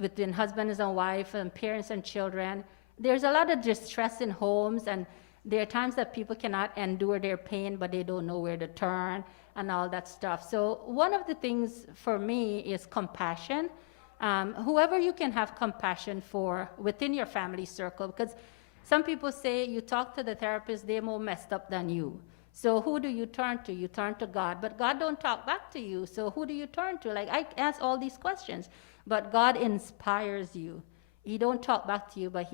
between husbands and wife and parents and children. There's a lot of distress in homes, and there are times that people cannot endure their pain, but they don't know where to turn and all that stuff. So one of the things for me is compassion. Whoever you can have compassion for within your family circle, because some people say you talk to the therapist, they're more messed up than you. So who do you turn to? You turn to God, but God don't talk back to you. So who do you turn to? Like, I ask all these questions, but God inspires you. He don't talk back to you, but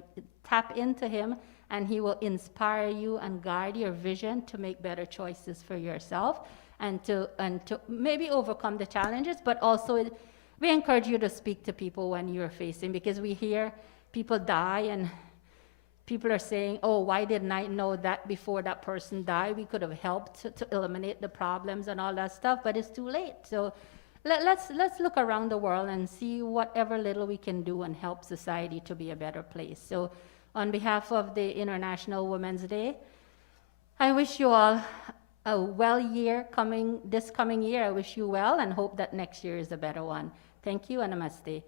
tap into him, and he will inspire you and guide your vision to make better choices for yourself and to maybe overcome the challenges, but also we encourage you to speak to people when you're facing, because we hear people die and people are saying, oh, why didn't I know that before that person died? We could have helped to eliminate the problems and all that stuff, but it's too late. So let's look around the world and see whatever little we can do and help society to be a better place. So on behalf of the International Women's Day, I wish you all a well year this coming year. I wish you well and hope that next year is a better one. Thank you and namaste.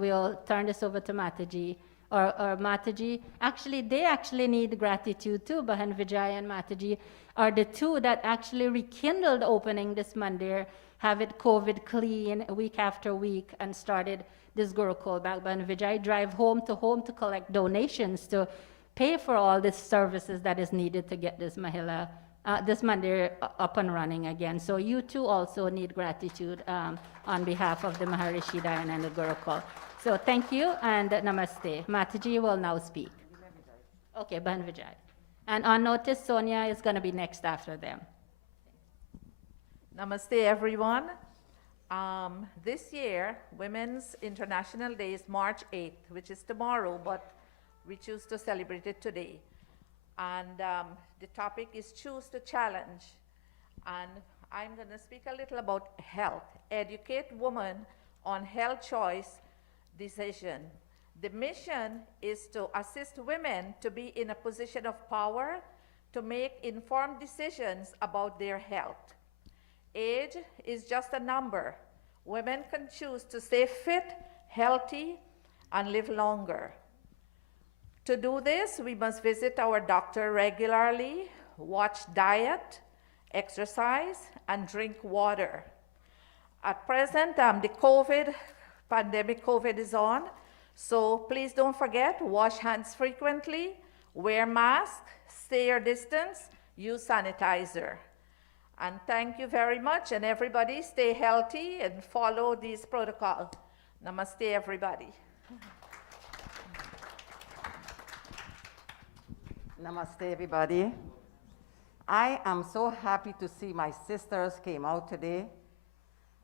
We'll turn this over to Mataji. Or Mataji, actually, they actually need gratitude too. Bahan Vijay and Mataji are the two that actually rekindled opening this mandir, have it COVID clean week after week, and started this Gurukul back. Bahan Vijay drive home to collect donations to pay for all these services that is needed to get this this mandir up and running again. So you too also need gratitude on behalf of the Maharishi Dayananda Gurukula. So thank you and namaste. Mataji will now speak. Okay, Bahan Vijay. And on notice, Sonia is going to be next after them. Namaste, everyone. This year, Women's International Day is March 8th, which is tomorrow, but we choose to celebrate it today. And the topic is Choose to Challenge. And I'm going to speak a little about health. Educate women on health choice decision. The mission is to assist women to be in a position of power to make informed decisions about their health. Age is just a number. women can choose to stay fit, healthy, and live longer. To do this, we must visit our doctor regularly, watch diet, exercise, and drink water. At present, the COVID is on, so please don't forget, wash hands frequently, wear mask, stay your distance, use sanitizer. And thank you very much, and everybody stay healthy and follow these protocols. Namaste, everybody. Namaste, everybody. I am so happy to see my sisters came out today.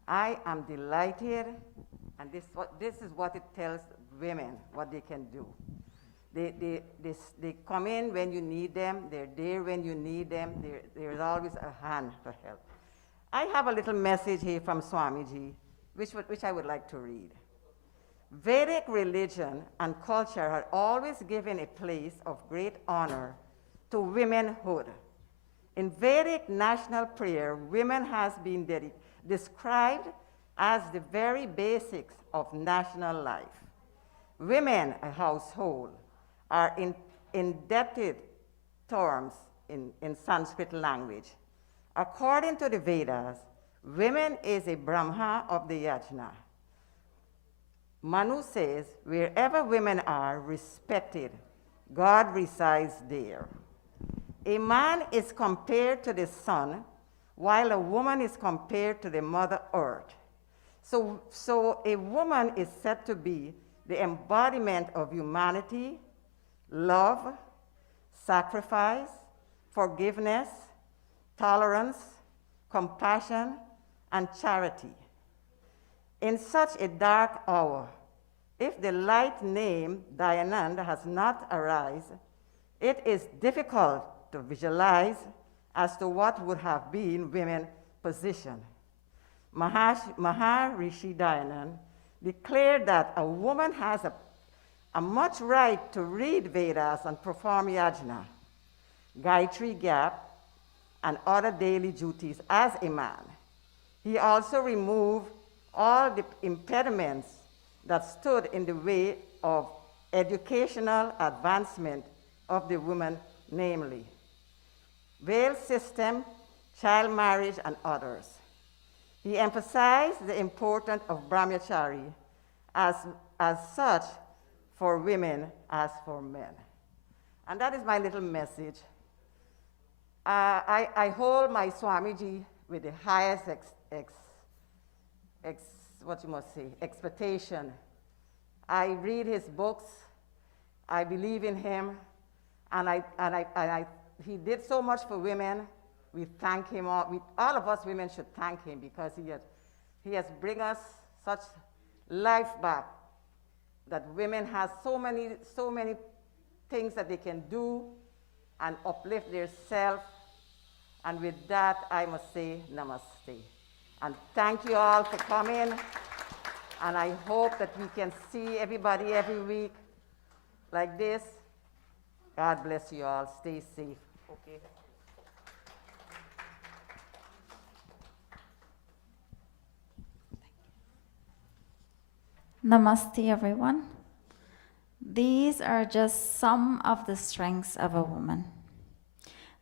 I am delighted, and this is what it tells women, what they can do. They come in when you need them, they're there when you need them, there's always a hand for help. I have a little message here from Swamiji, which I would like to read. Vedic religion and culture had always given a place of great honor to womanhood. In Vedic national prayer, women has been described as the very basics of national life. Women, a household, are indebted terms in Sanskrit language. According to the Vedas, women is a Brahma of the yajna. Manu says, wherever women are respected, God resides there. A man is compared to the sun, while a woman is compared to the Mother Earth. So a woman is said to be the embodiment of humanity, love, sacrifice, forgiveness, tolerance, compassion, and charity. In such a dark hour, if the light named Dayananda has not arisen, it is difficult to visualize as to what would have been women's position. Maharishi Dayananda declared that a woman has a much right to read Vedas and perform yajna, Gayatri Gap, and other daily duties as a man. He also removed all the impediments that stood in the way of educational advancement of the woman, namely veil system, child marriage, and others. He emphasized the importance of brahmachari as such for women as for men. And that is my little message. I hold my Swamiji with the highest expectation. I read his books, I believe in him, and he did so much for women. We thank him all. All of us women should thank him because he has bring us such life back, that women have so many things that they can do and uplift their self. And with that, I must say namaste. And thank you all for coming. And I hope that we can see everybody every week like this. God bless you all. Stay safe. Okay. Namaste, everyone. These are just some of the strengths of a woman.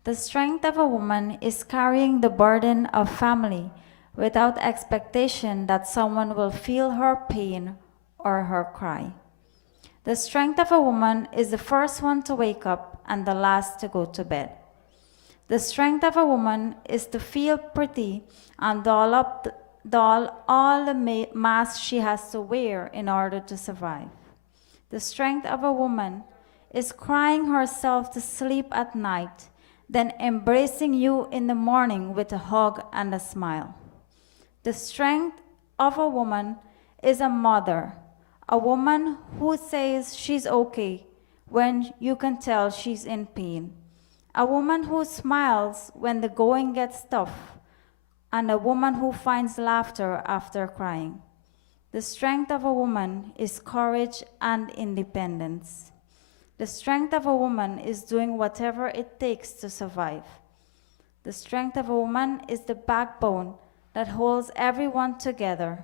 The strength of a woman is carrying the burden of family without expectation that someone will feel her pain or her cry. The strength of a woman is the first one to wake up and the last to go to bed. The strength of a woman is to feel pretty and doll all the masks she has to wear in order to survive. The strength of a woman is crying herself to sleep at night, then embracing you in the morning with a hug and a smile. The strength of a woman is a mother, a woman who says she's okay when you can tell she's in pain, a woman who smiles when the going gets tough, and a woman who finds laughter after crying. The strength of a woman is courage and independence. The strength of a woman is doing whatever it takes to survive. The strength of a woman is the backbone that holds everyone together.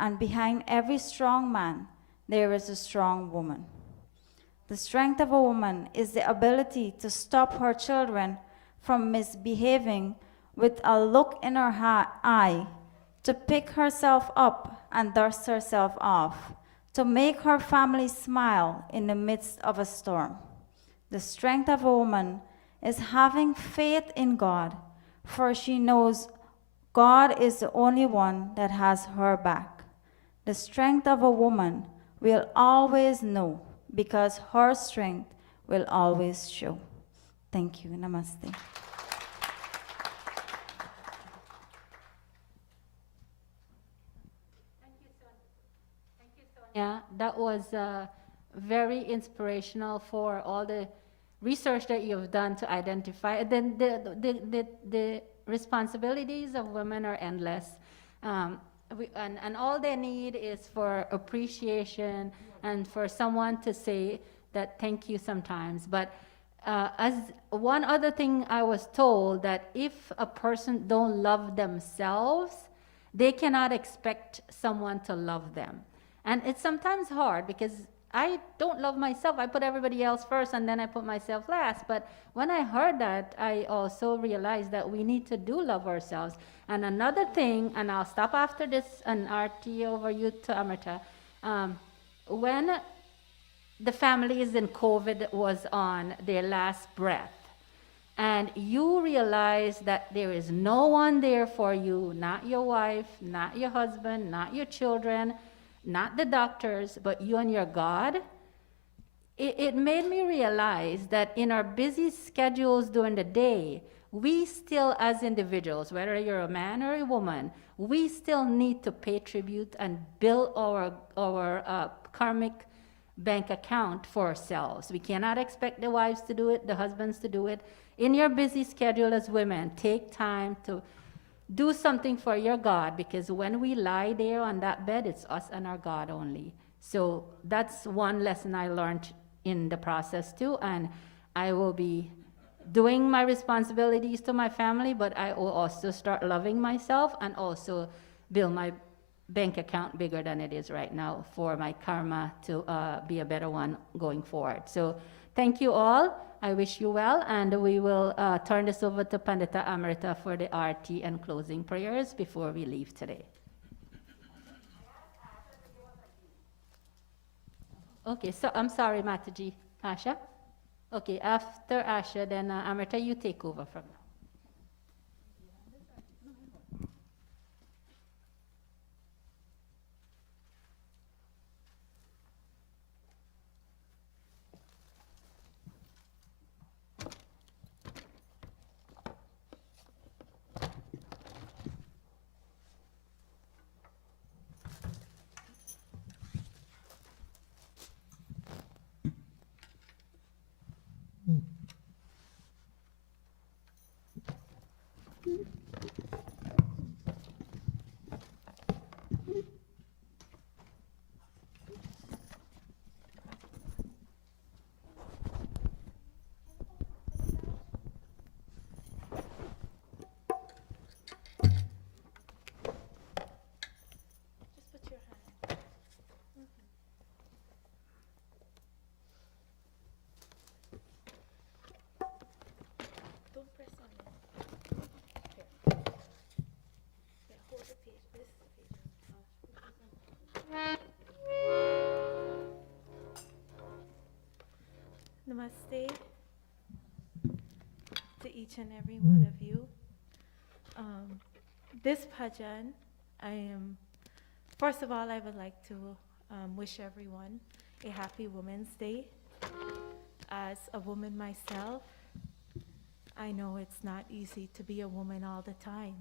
and behind every strong man, there is a strong woman. The strength of a woman is the ability to stop her children from misbehaving with a look in her eye, to pick herself up and dust herself off, to make her family smile in the midst of a storm. The strength of a woman is having faith in God, for she knows God is the only one that has her back. The strength of a woman will always know, because her strength will always show. Thank you. Namaste. Yeah, that was very inspirational for all the research that you've done to identify. Then the responsibilities of women are endless. And all they need is for appreciation and for someone to say that thank you sometimes. But as one other thing I was told, that if a person don't love themselves, they cannot expect someone to love them. And it's sometimes hard because I don't love myself. I put everybody else first and then I put myself last. But when I heard that, I also realized that we need to do love ourselves. And another thing, and I'll stop after this, and RT over you to Amrita, when the families in COVID was on their last breath, and you realize that there is no one there for you, not your wife, not your husband, not your children, not the doctors, but you and your God, it made me realize that in our busy schedules during the day, we still, as individuals, whether you're a man or a woman, we still need to pay tribute and build our karmic bank account for ourselves. We cannot expect the wives to do it, the husbands to do it. In your busy schedule as women, take time to do something for your God, because when we lie there on that bed, it's us and our God only. So that's one lesson I learned in the process too, and I will be doing my responsibilities to my family, but I will also start loving myself and also build my bank account bigger than it is right now for my karma to be a better one going forward. So thank you all. I wish you well, and we will turn this over to Pandita Amrita for the RT and closing prayers before we leave today. Okay, so I'm sorry, Mataji. Asha? Okay, after Asha, then Amrita, you take over from now. Namaste to each and every one of you. This bhajan, first of all, I would like to wish everyone a happy Women's Day. As a woman myself, I know it's not easy to be a woman all the time.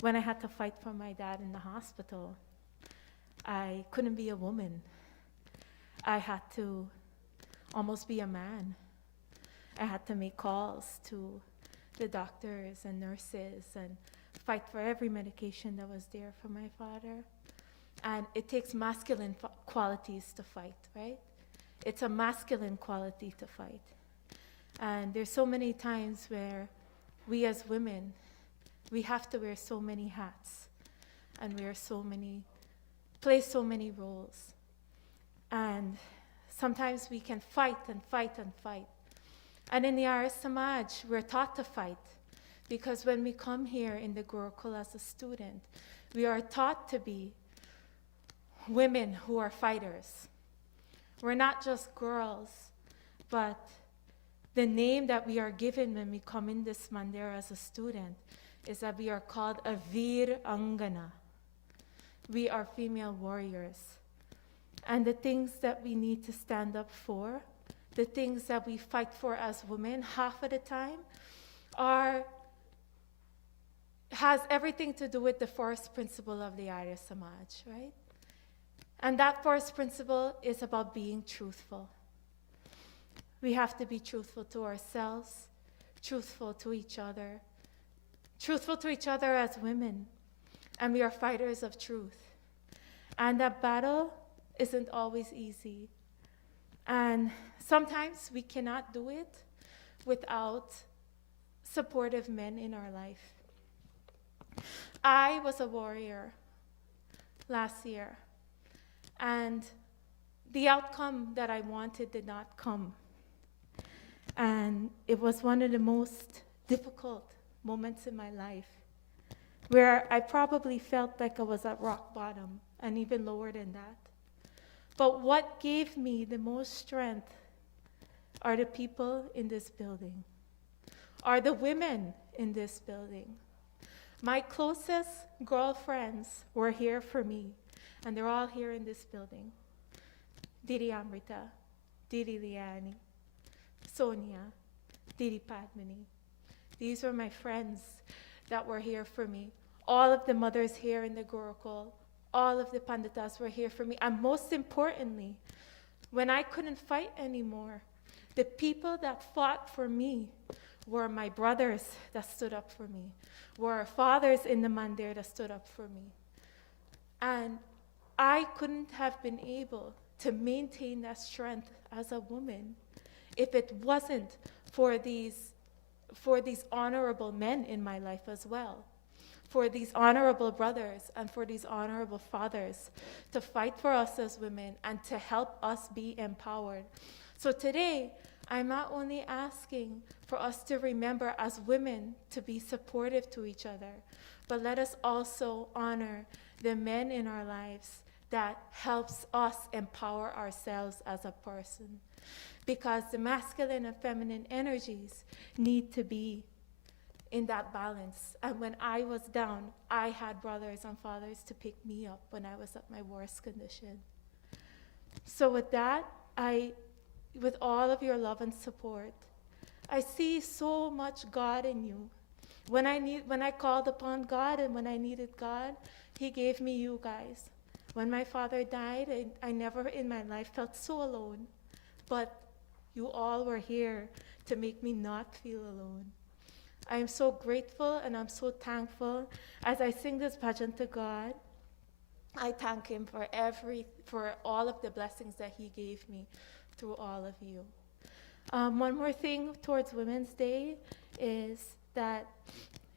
When I had to fight for my dad in the hospital, I couldn't be a woman. I had to almost be a man. I had to make calls to the doctors and nurses and fight for every medication that was there for my father. And it takes masculine qualities to fight, right? It's a masculine quality to fight. And there's so many times where we as women, we have to wear so many hats. and play so many roles. And sometimes we can fight and fight and fight. And in the Arya Samaj, we're taught to fight, because when we come here in the Gurukula as a student, we are taught to be women who are fighters. We're not just girls, but the name that we are given when we come in this mandir as a student is that we are called a Veer Angana. We are female warriors. And the things that we need to stand up for, the things that we fight for as women, half of the time, has everything to do with the first principle of the Arya Samaj, right? And that first principle is about being truthful. We have to be truthful to ourselves, truthful to each other as women, and we are fighters of truth. And that battle isn't always easy. And sometimes we cannot do it without supportive men in our life. I was a warrior last year, and the outcome that I wanted did not come. And it was one of the most difficult moments in my life, where I probably felt like I was at rock bottom, and even lower than that. But what gave me the most strength are the people in this building, are the women in this building. My closest girlfriends were here for me, and they're all here in this building. Didi Amrita, Didi Liani, Sonia, Didi Padmini. These were my friends that were here for me. All of the mothers here in the Gurukul, all of the Panditas were here for me. And most importantly, when I couldn't fight anymore, the people that fought for me were my brothers that stood up for me, were fathers in the mandir that stood up for me. And I couldn't have been able to maintain that strength as a woman if it wasn't for these honorable men in my life as well, for these honorable brothers and for these honorable fathers to fight for us as women and to help us be empowered. So today, I'm not only asking for us to remember as women to be supportive to each other, but let us also honor the men in our lives that helps us empower ourselves as a person. Because the masculine and feminine energies need to be in that balance. And when I was down, I had brothers and fathers to pick me up when I was at my worst condition. So with that, with all of your love and support, I see so much God in you. When I called upon God and when I needed God, He gave me you guys. When my father died, I never in my life felt so alone. But you all were here to make me not feel alone. I am so grateful and I'm so thankful. As I sing this bhajan to God, I thank Him for all of the blessings that He gave me through all of you. One more thing towards Women's Day is that,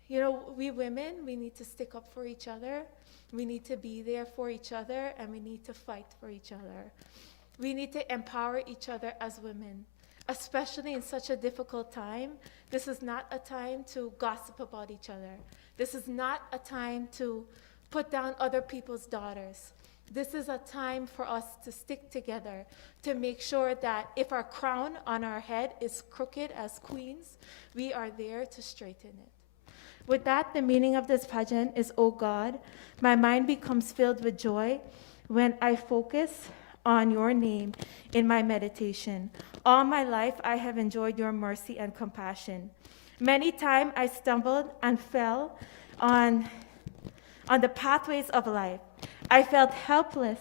we women, we need to stick up for each other. We need to be there for each other, and we need to fight for each other. We need to empower each other as women, especially in such a difficult time. This is not a time to gossip about each other. This is not a time to put down other people's daughters. This is a time for us to stick together, to make sure that if our crown on our head is crooked as queens, we are there to straighten it. With that, the meaning of this bhajan is, O God, my mind becomes filled with joy when I focus on your name in my meditation. All my life I have enjoyed your mercy and compassion. Many times I stumbled and fell on the pathways of life. I felt helpless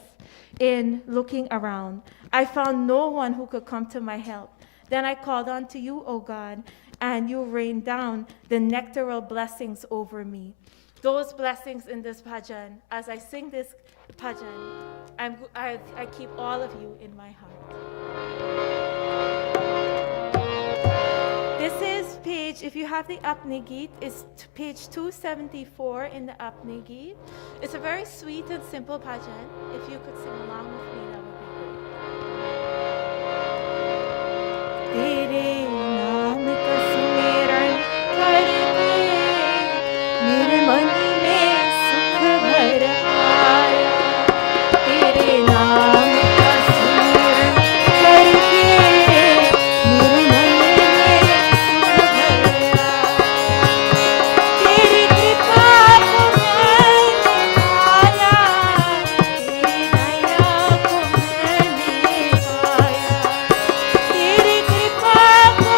in looking around. I found no one who could come to my help. Then I called on to you, O God, and you rained down the nectaral blessings over me. Those blessings in this bhajan, as I sing this bhajan, I keep all of you in my heart. This is page, if you have the Apne Geet, is page 274 in the Apne Geet. It's a very sweet and simple bhajan. If you could sing along with me, that would be great. Tere naam ka sumiran karke, mere man mein sukh bhar aaya. Tere naam ka sumiran karke, mere man mein sukh bhar aaya. Teri kripa ko maine paaya, teri daya ko maine paaya. Teri kripa ko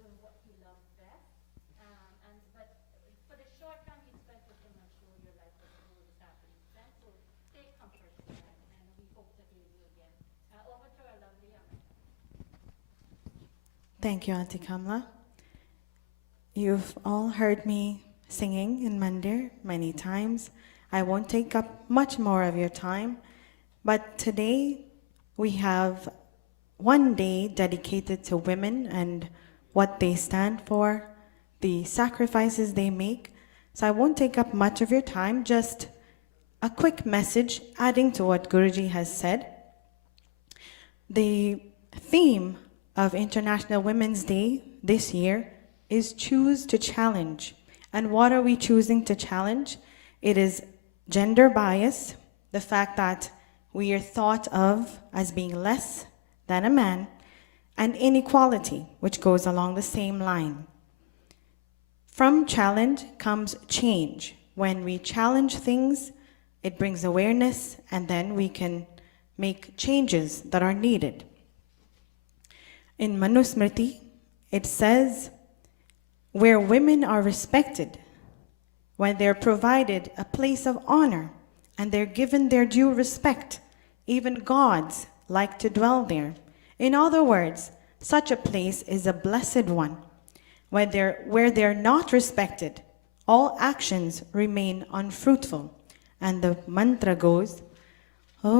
doing what he loves best. But for the short time you spent with him, I'm sure your life was full with happiness. And so take comfort in that, and we hope to hear you again. Over to our lovely Amma. Thank you, Auntie Kamla. You've all heard me singing in Mandir many times. I won't take up much more of your time, but today we have one day dedicated to women and what they stand for, the sacrifices they make. So I won't take up much of your time, just a quick message adding to what Guruji has said. The theme of International Women's Day this year is choose to challenge. And what are we choosing to challenge? It is gender bias, the fact that we are thought of as being less than a man, and inequality, which goes along the same line. From challenge comes change. When we challenge things, it brings awareness, and then we can make changes that are needed. In Manusmriti, it says, where women are respected, when they're provided a place of honor, and they're given their due respect, even gods like to dwell there. In other words, such a place is a blessed one. Where they're not respected, all actions remain unfruitful. And the mantra goes, Om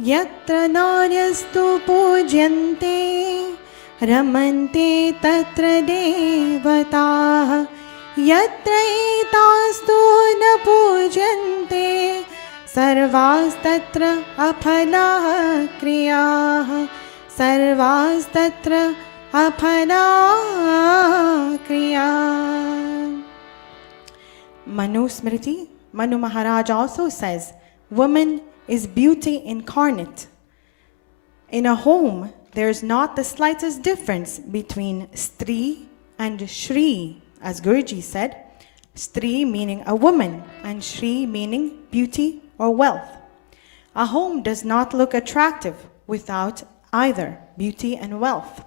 Yatra Naryastu Pujyante Ramante Tatra Devataha Yatra Etastu Na Pujyante Sarvastatra Aphala Kriyaha Sarvastatra Aphala Kriya. Manusmriti, Manu Maharaj also says, woman is beauty incarnate. In a home, there is not the slightest difference between Stri and Shri, as Guruji said. Stri meaning a woman, and Shri meaning beauty or wealth. A home does not look attractive without either beauty and wealth.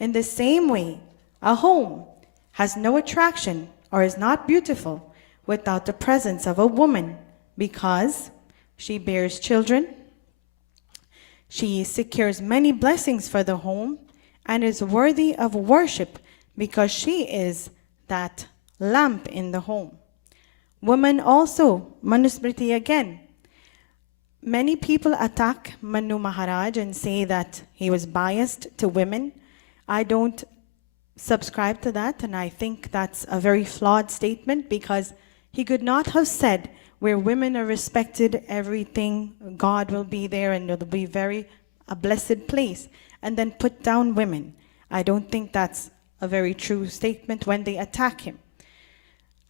In the same way, a home has no attraction or is not beautiful without the presence of a woman, because she bears children, she secures many blessings for the home, and is worthy of worship because she is that lamp in the home. Woman also, Manusmriti again. Many people attack Manu Maharaj and say that he was biased to women. I don't subscribe to that, and I think that's a very flawed statement, because he could not have said where women are respected, everything, God will be there and it'll be a blessed place, and then put down women. I don't think that's a very true statement when they attack him.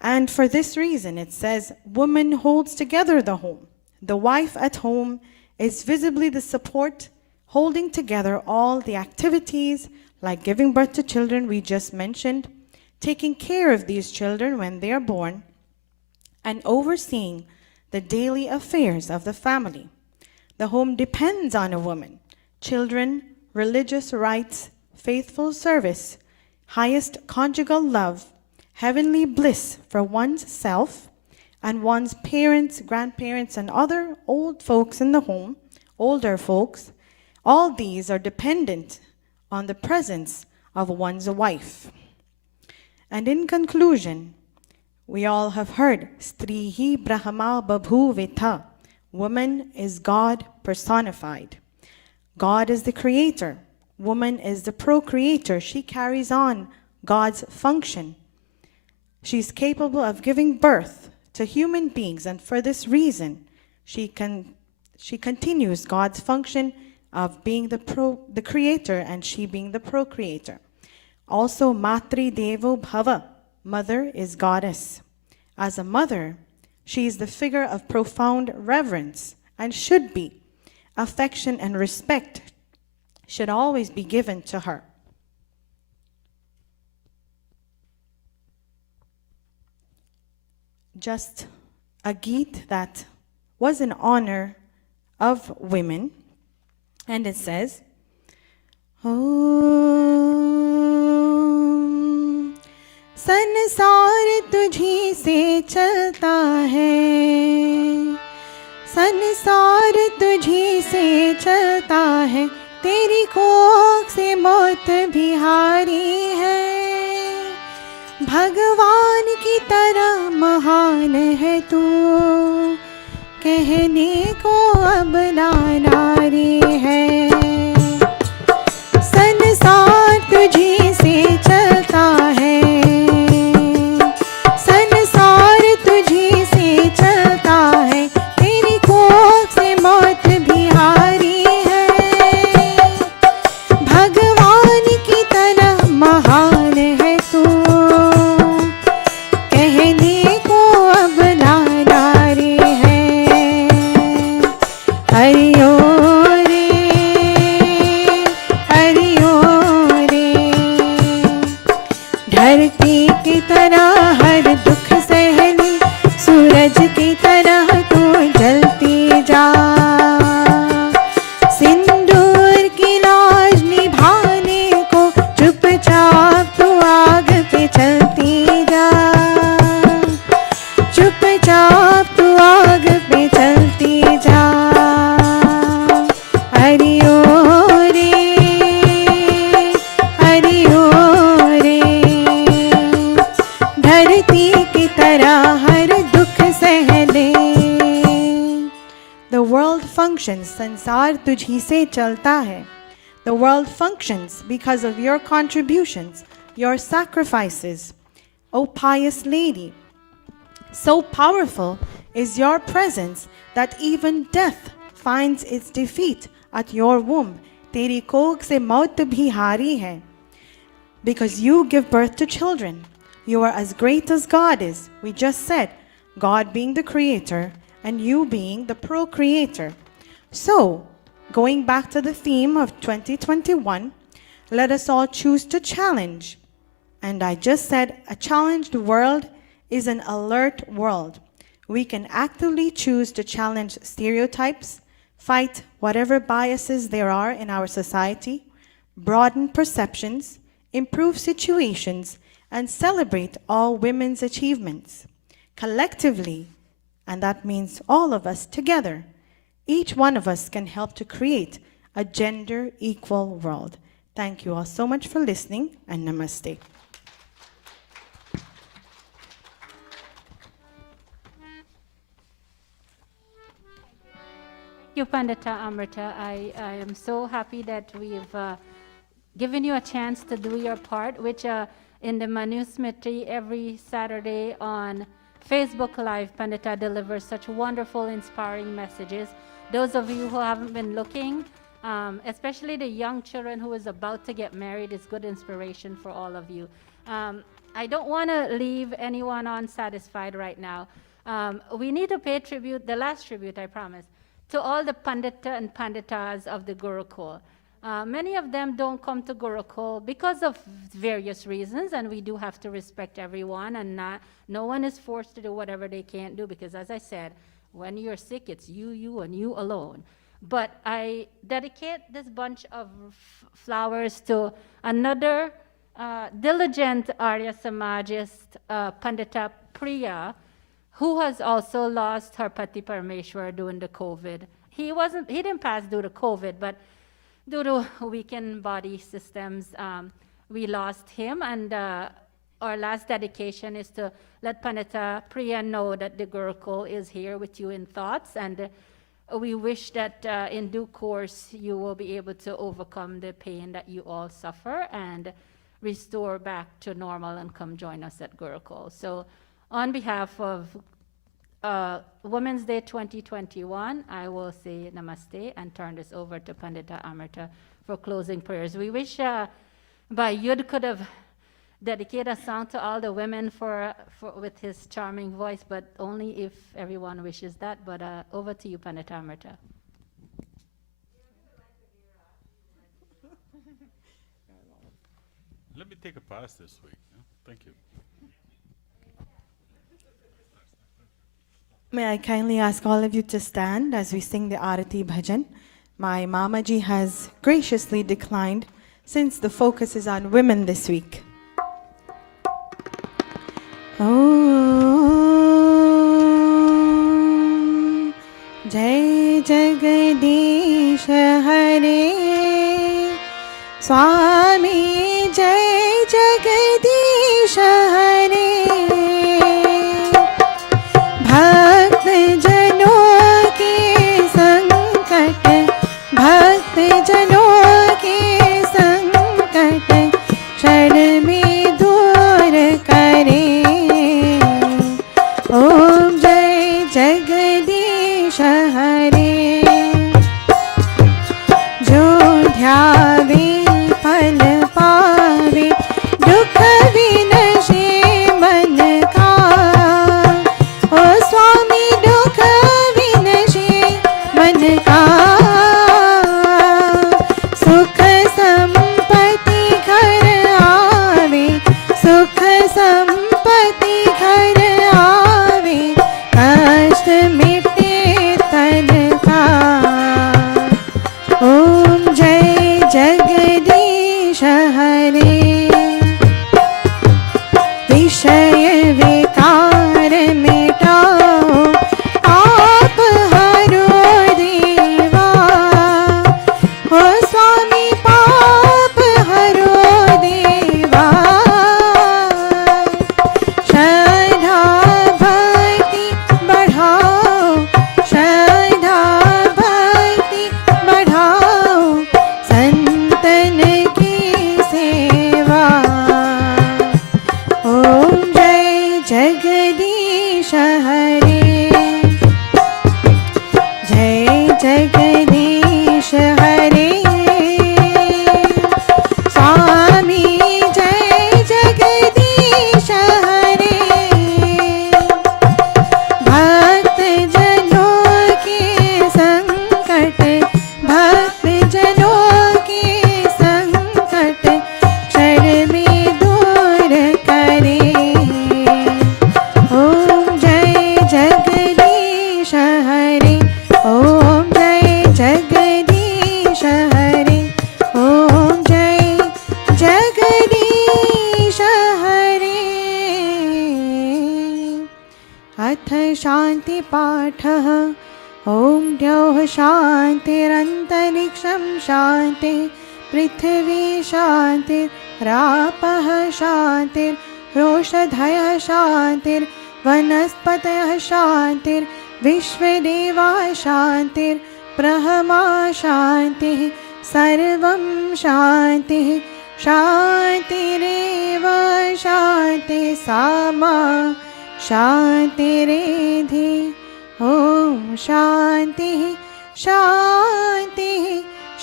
And for this reason, it says, woman holds together the home. The wife at home is visibly the support, holding together all the activities, like giving birth to children we just mentioned, taking care of these children when they are born, and overseeing the daily affairs of the family. The home depends on a woman. Children, religious rites, faithful service, highest conjugal love, heavenly bliss for one's self and one's parents, grandparents, and other old folks in the home, older folks, all these are dependent on the presence of one's wife. And in conclusion, we all have heard, Strihi Brahma Babhuvita. Woman is God personified. God is the creator. Woman is the procreator. She carries on God's function. She's capable of giving birth to human beings, and for this reason, she continues God's function of being the creator, and she being the procreator. Also, Matri Devo Bhava, mother is goddess. As a mother, she is the figure of profound reverence and should be. Affection and respect should always be given to her. Just a Geet that was in honor of women. And it says, Om संसार तुझी से चलता है, संसार तुझी से चलता है, तेरी कोख से मौत भी हारी है, भगवान की तरह महान है तू, कहने को अब ना नारी है, संसार तुझी से चलता है, संसार तुझी से चलता है, तेरी कोख से मौत भी हारी है, भगवान की तरह महान है तू, कहने को अब ना नारी है। हरि ओम रे, हरि ओम रे, धरती की तरह हर दुख सहनी, सूरज की तरह तू जलती जा, सिंदूर की लाज निभाने को चुपचाप तू आग पे चलती जा, चुपचाप तू आग पे चलती जा। हरि ओम रे, हरि ओम रे, धरती की तरह हर दुख सह ले। The world functions, संसार तुझी से चलता है. The world functions because of your contributions, your sacrifices. O pious lady, so powerful is your presence that even death finds its defeat at your womb. तेरी कोख से मौत भी हारी है. Because you give birth to children. You are as great as God is. We just said, God being the creator and you being the procreator. So, going back to the theme of 2021, let us all choose to challenge. And I just said, a challenged world is an alert world. We can actively choose to challenge stereotypes, fight whatever biases there are in our society, broaden perceptions, improve situations, and celebrate all women's achievements. Collectively, and that means all of us together, each one of us can help to create a gender equal world. Thank you all so much for listening, and namaste. Thank you, Pandita Amrita. I am so happy that we've given you a chance to do your part, which in the Manusmriti every Saturday on Facebook Live, Pandita delivers such wonderful, inspiring messages. Those of you who haven't been looking, especially the young children who is about to get married, is good inspiration for all of you. I don't want to leave anyone unsatisfied right now. We need to pay tribute, the last tribute, I promise, to all the Pandita and Panditas of the Gurukul. Many of them don't come to Gurukul because of various reasons, and we do have to respect everyone, and no one is forced to do whatever they can't do, because as I said, when you're sick, it's you, and you alone. But I dedicate this bunch of flowers to another diligent Arya Samajist, Pandita Priya, who has also lost her Pati Parameshwar during the COVID. He didn't pass due to COVID, but due to weakened body systems, we lost him, and our last dedication is to let Pandita Priya know that the Gurukul is here with you in thoughts, and we wish that in due course you will be able to overcome the pain that you all suffer and restore back to normal and come join us at Gurukul. So on behalf of Women's Day 2021, I will say namaste and turn this over to Pandita Amrita for closing prayers. We wish Yud could have dedicated a song to all the women with his charming voice, but only if everyone wishes that. But over to you, Pandita Amrita. Let me take a pass this week. Thank you. May I kindly ask all of you to stand as we sing the Arati Bhajan. My Mamaji has graciously declined since the focus is on women this week. Om Jai Jagadish Hare Swami Jai Jagadish Hare भक्त जनों के संकट भक्त जनों के संकट क्षण में दूर करे ओम जय जगदीश हरे जो ध्यावे फल पावे दुख विनशे मन का ओ स्वामी दुख विनशे मन का सुख संपत्ति घर आवे सुख संपत्ति घर आवे कष्ट मिटे तन का ओम जय जगदीश हरे विषय विकार मिटाओ आप हरो देवा हो स्वामी पाप हरो देवा श्रद्धा भक्ति बढ़ाओ श्रद्धा भक्ति बढ़ाओ संतन की सेवा ओम जय जगदीश हरे जय जगदीश हरे स्वामी जय जगदीश हरे भक्त जनों के संकट भक्त जनों के संकट क्षण में दूर करे ओम जय जगदीश हरे ओम जय जगदीश हरे ओम जय जगदीश हरे अथ शांति पाठः ओम द्यौः शान्तिरन्तरिक्षं शान्तिः पृथिवी शान्तिरापः शान्तिरोषधयः शान्तिर्वनस्पतयः शान्तिर्विश्वदेवाः शान्तिर्ब्रह्मा शान्तिः सर्वं शान्तिः शान्तिरेव शान्तिः सामा शान्तिरेधि ओम शान्तिः शान्तिः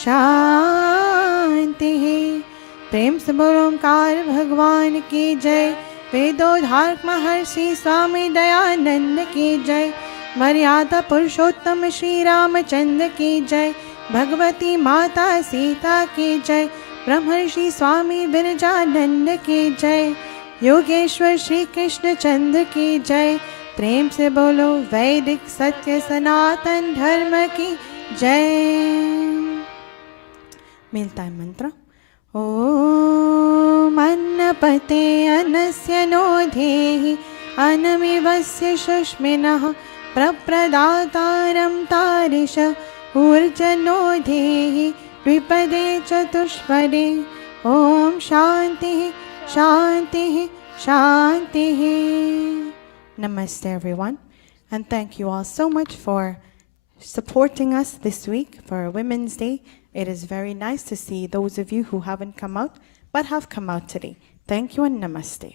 शान्तिः प्रेम से बोलो ओंकार भगवान की जय वेदोधारक महर्षि स्वामी दयानंद की जय मर्यादा पुरुषोत्तम श्री रामचंद्र की जय भगवती माता सीता की जय ब्रह्मर्षि स्वामी विरजानंद की जय योगेश्वर श्री कृष्ण चंद्र की जय प्रेम से बोलो वैदिक सत्य सनातन धर्म की जय मिलता है मंत्र ओम अन्नपते अन्नस्य नो धेहि अन्नमिवस्य सुष्मिनः प्रप्रदातारं तारिष ऊर्जनो धेहि द्विपदे चतुष्पदे ओम शांतिः शांतिः शांतिः Namaste everyone, and thank you all so much for supporting us this week for Women's Day. It is very nice to see those of you who haven't come out but have come out today. Thank you and namaste.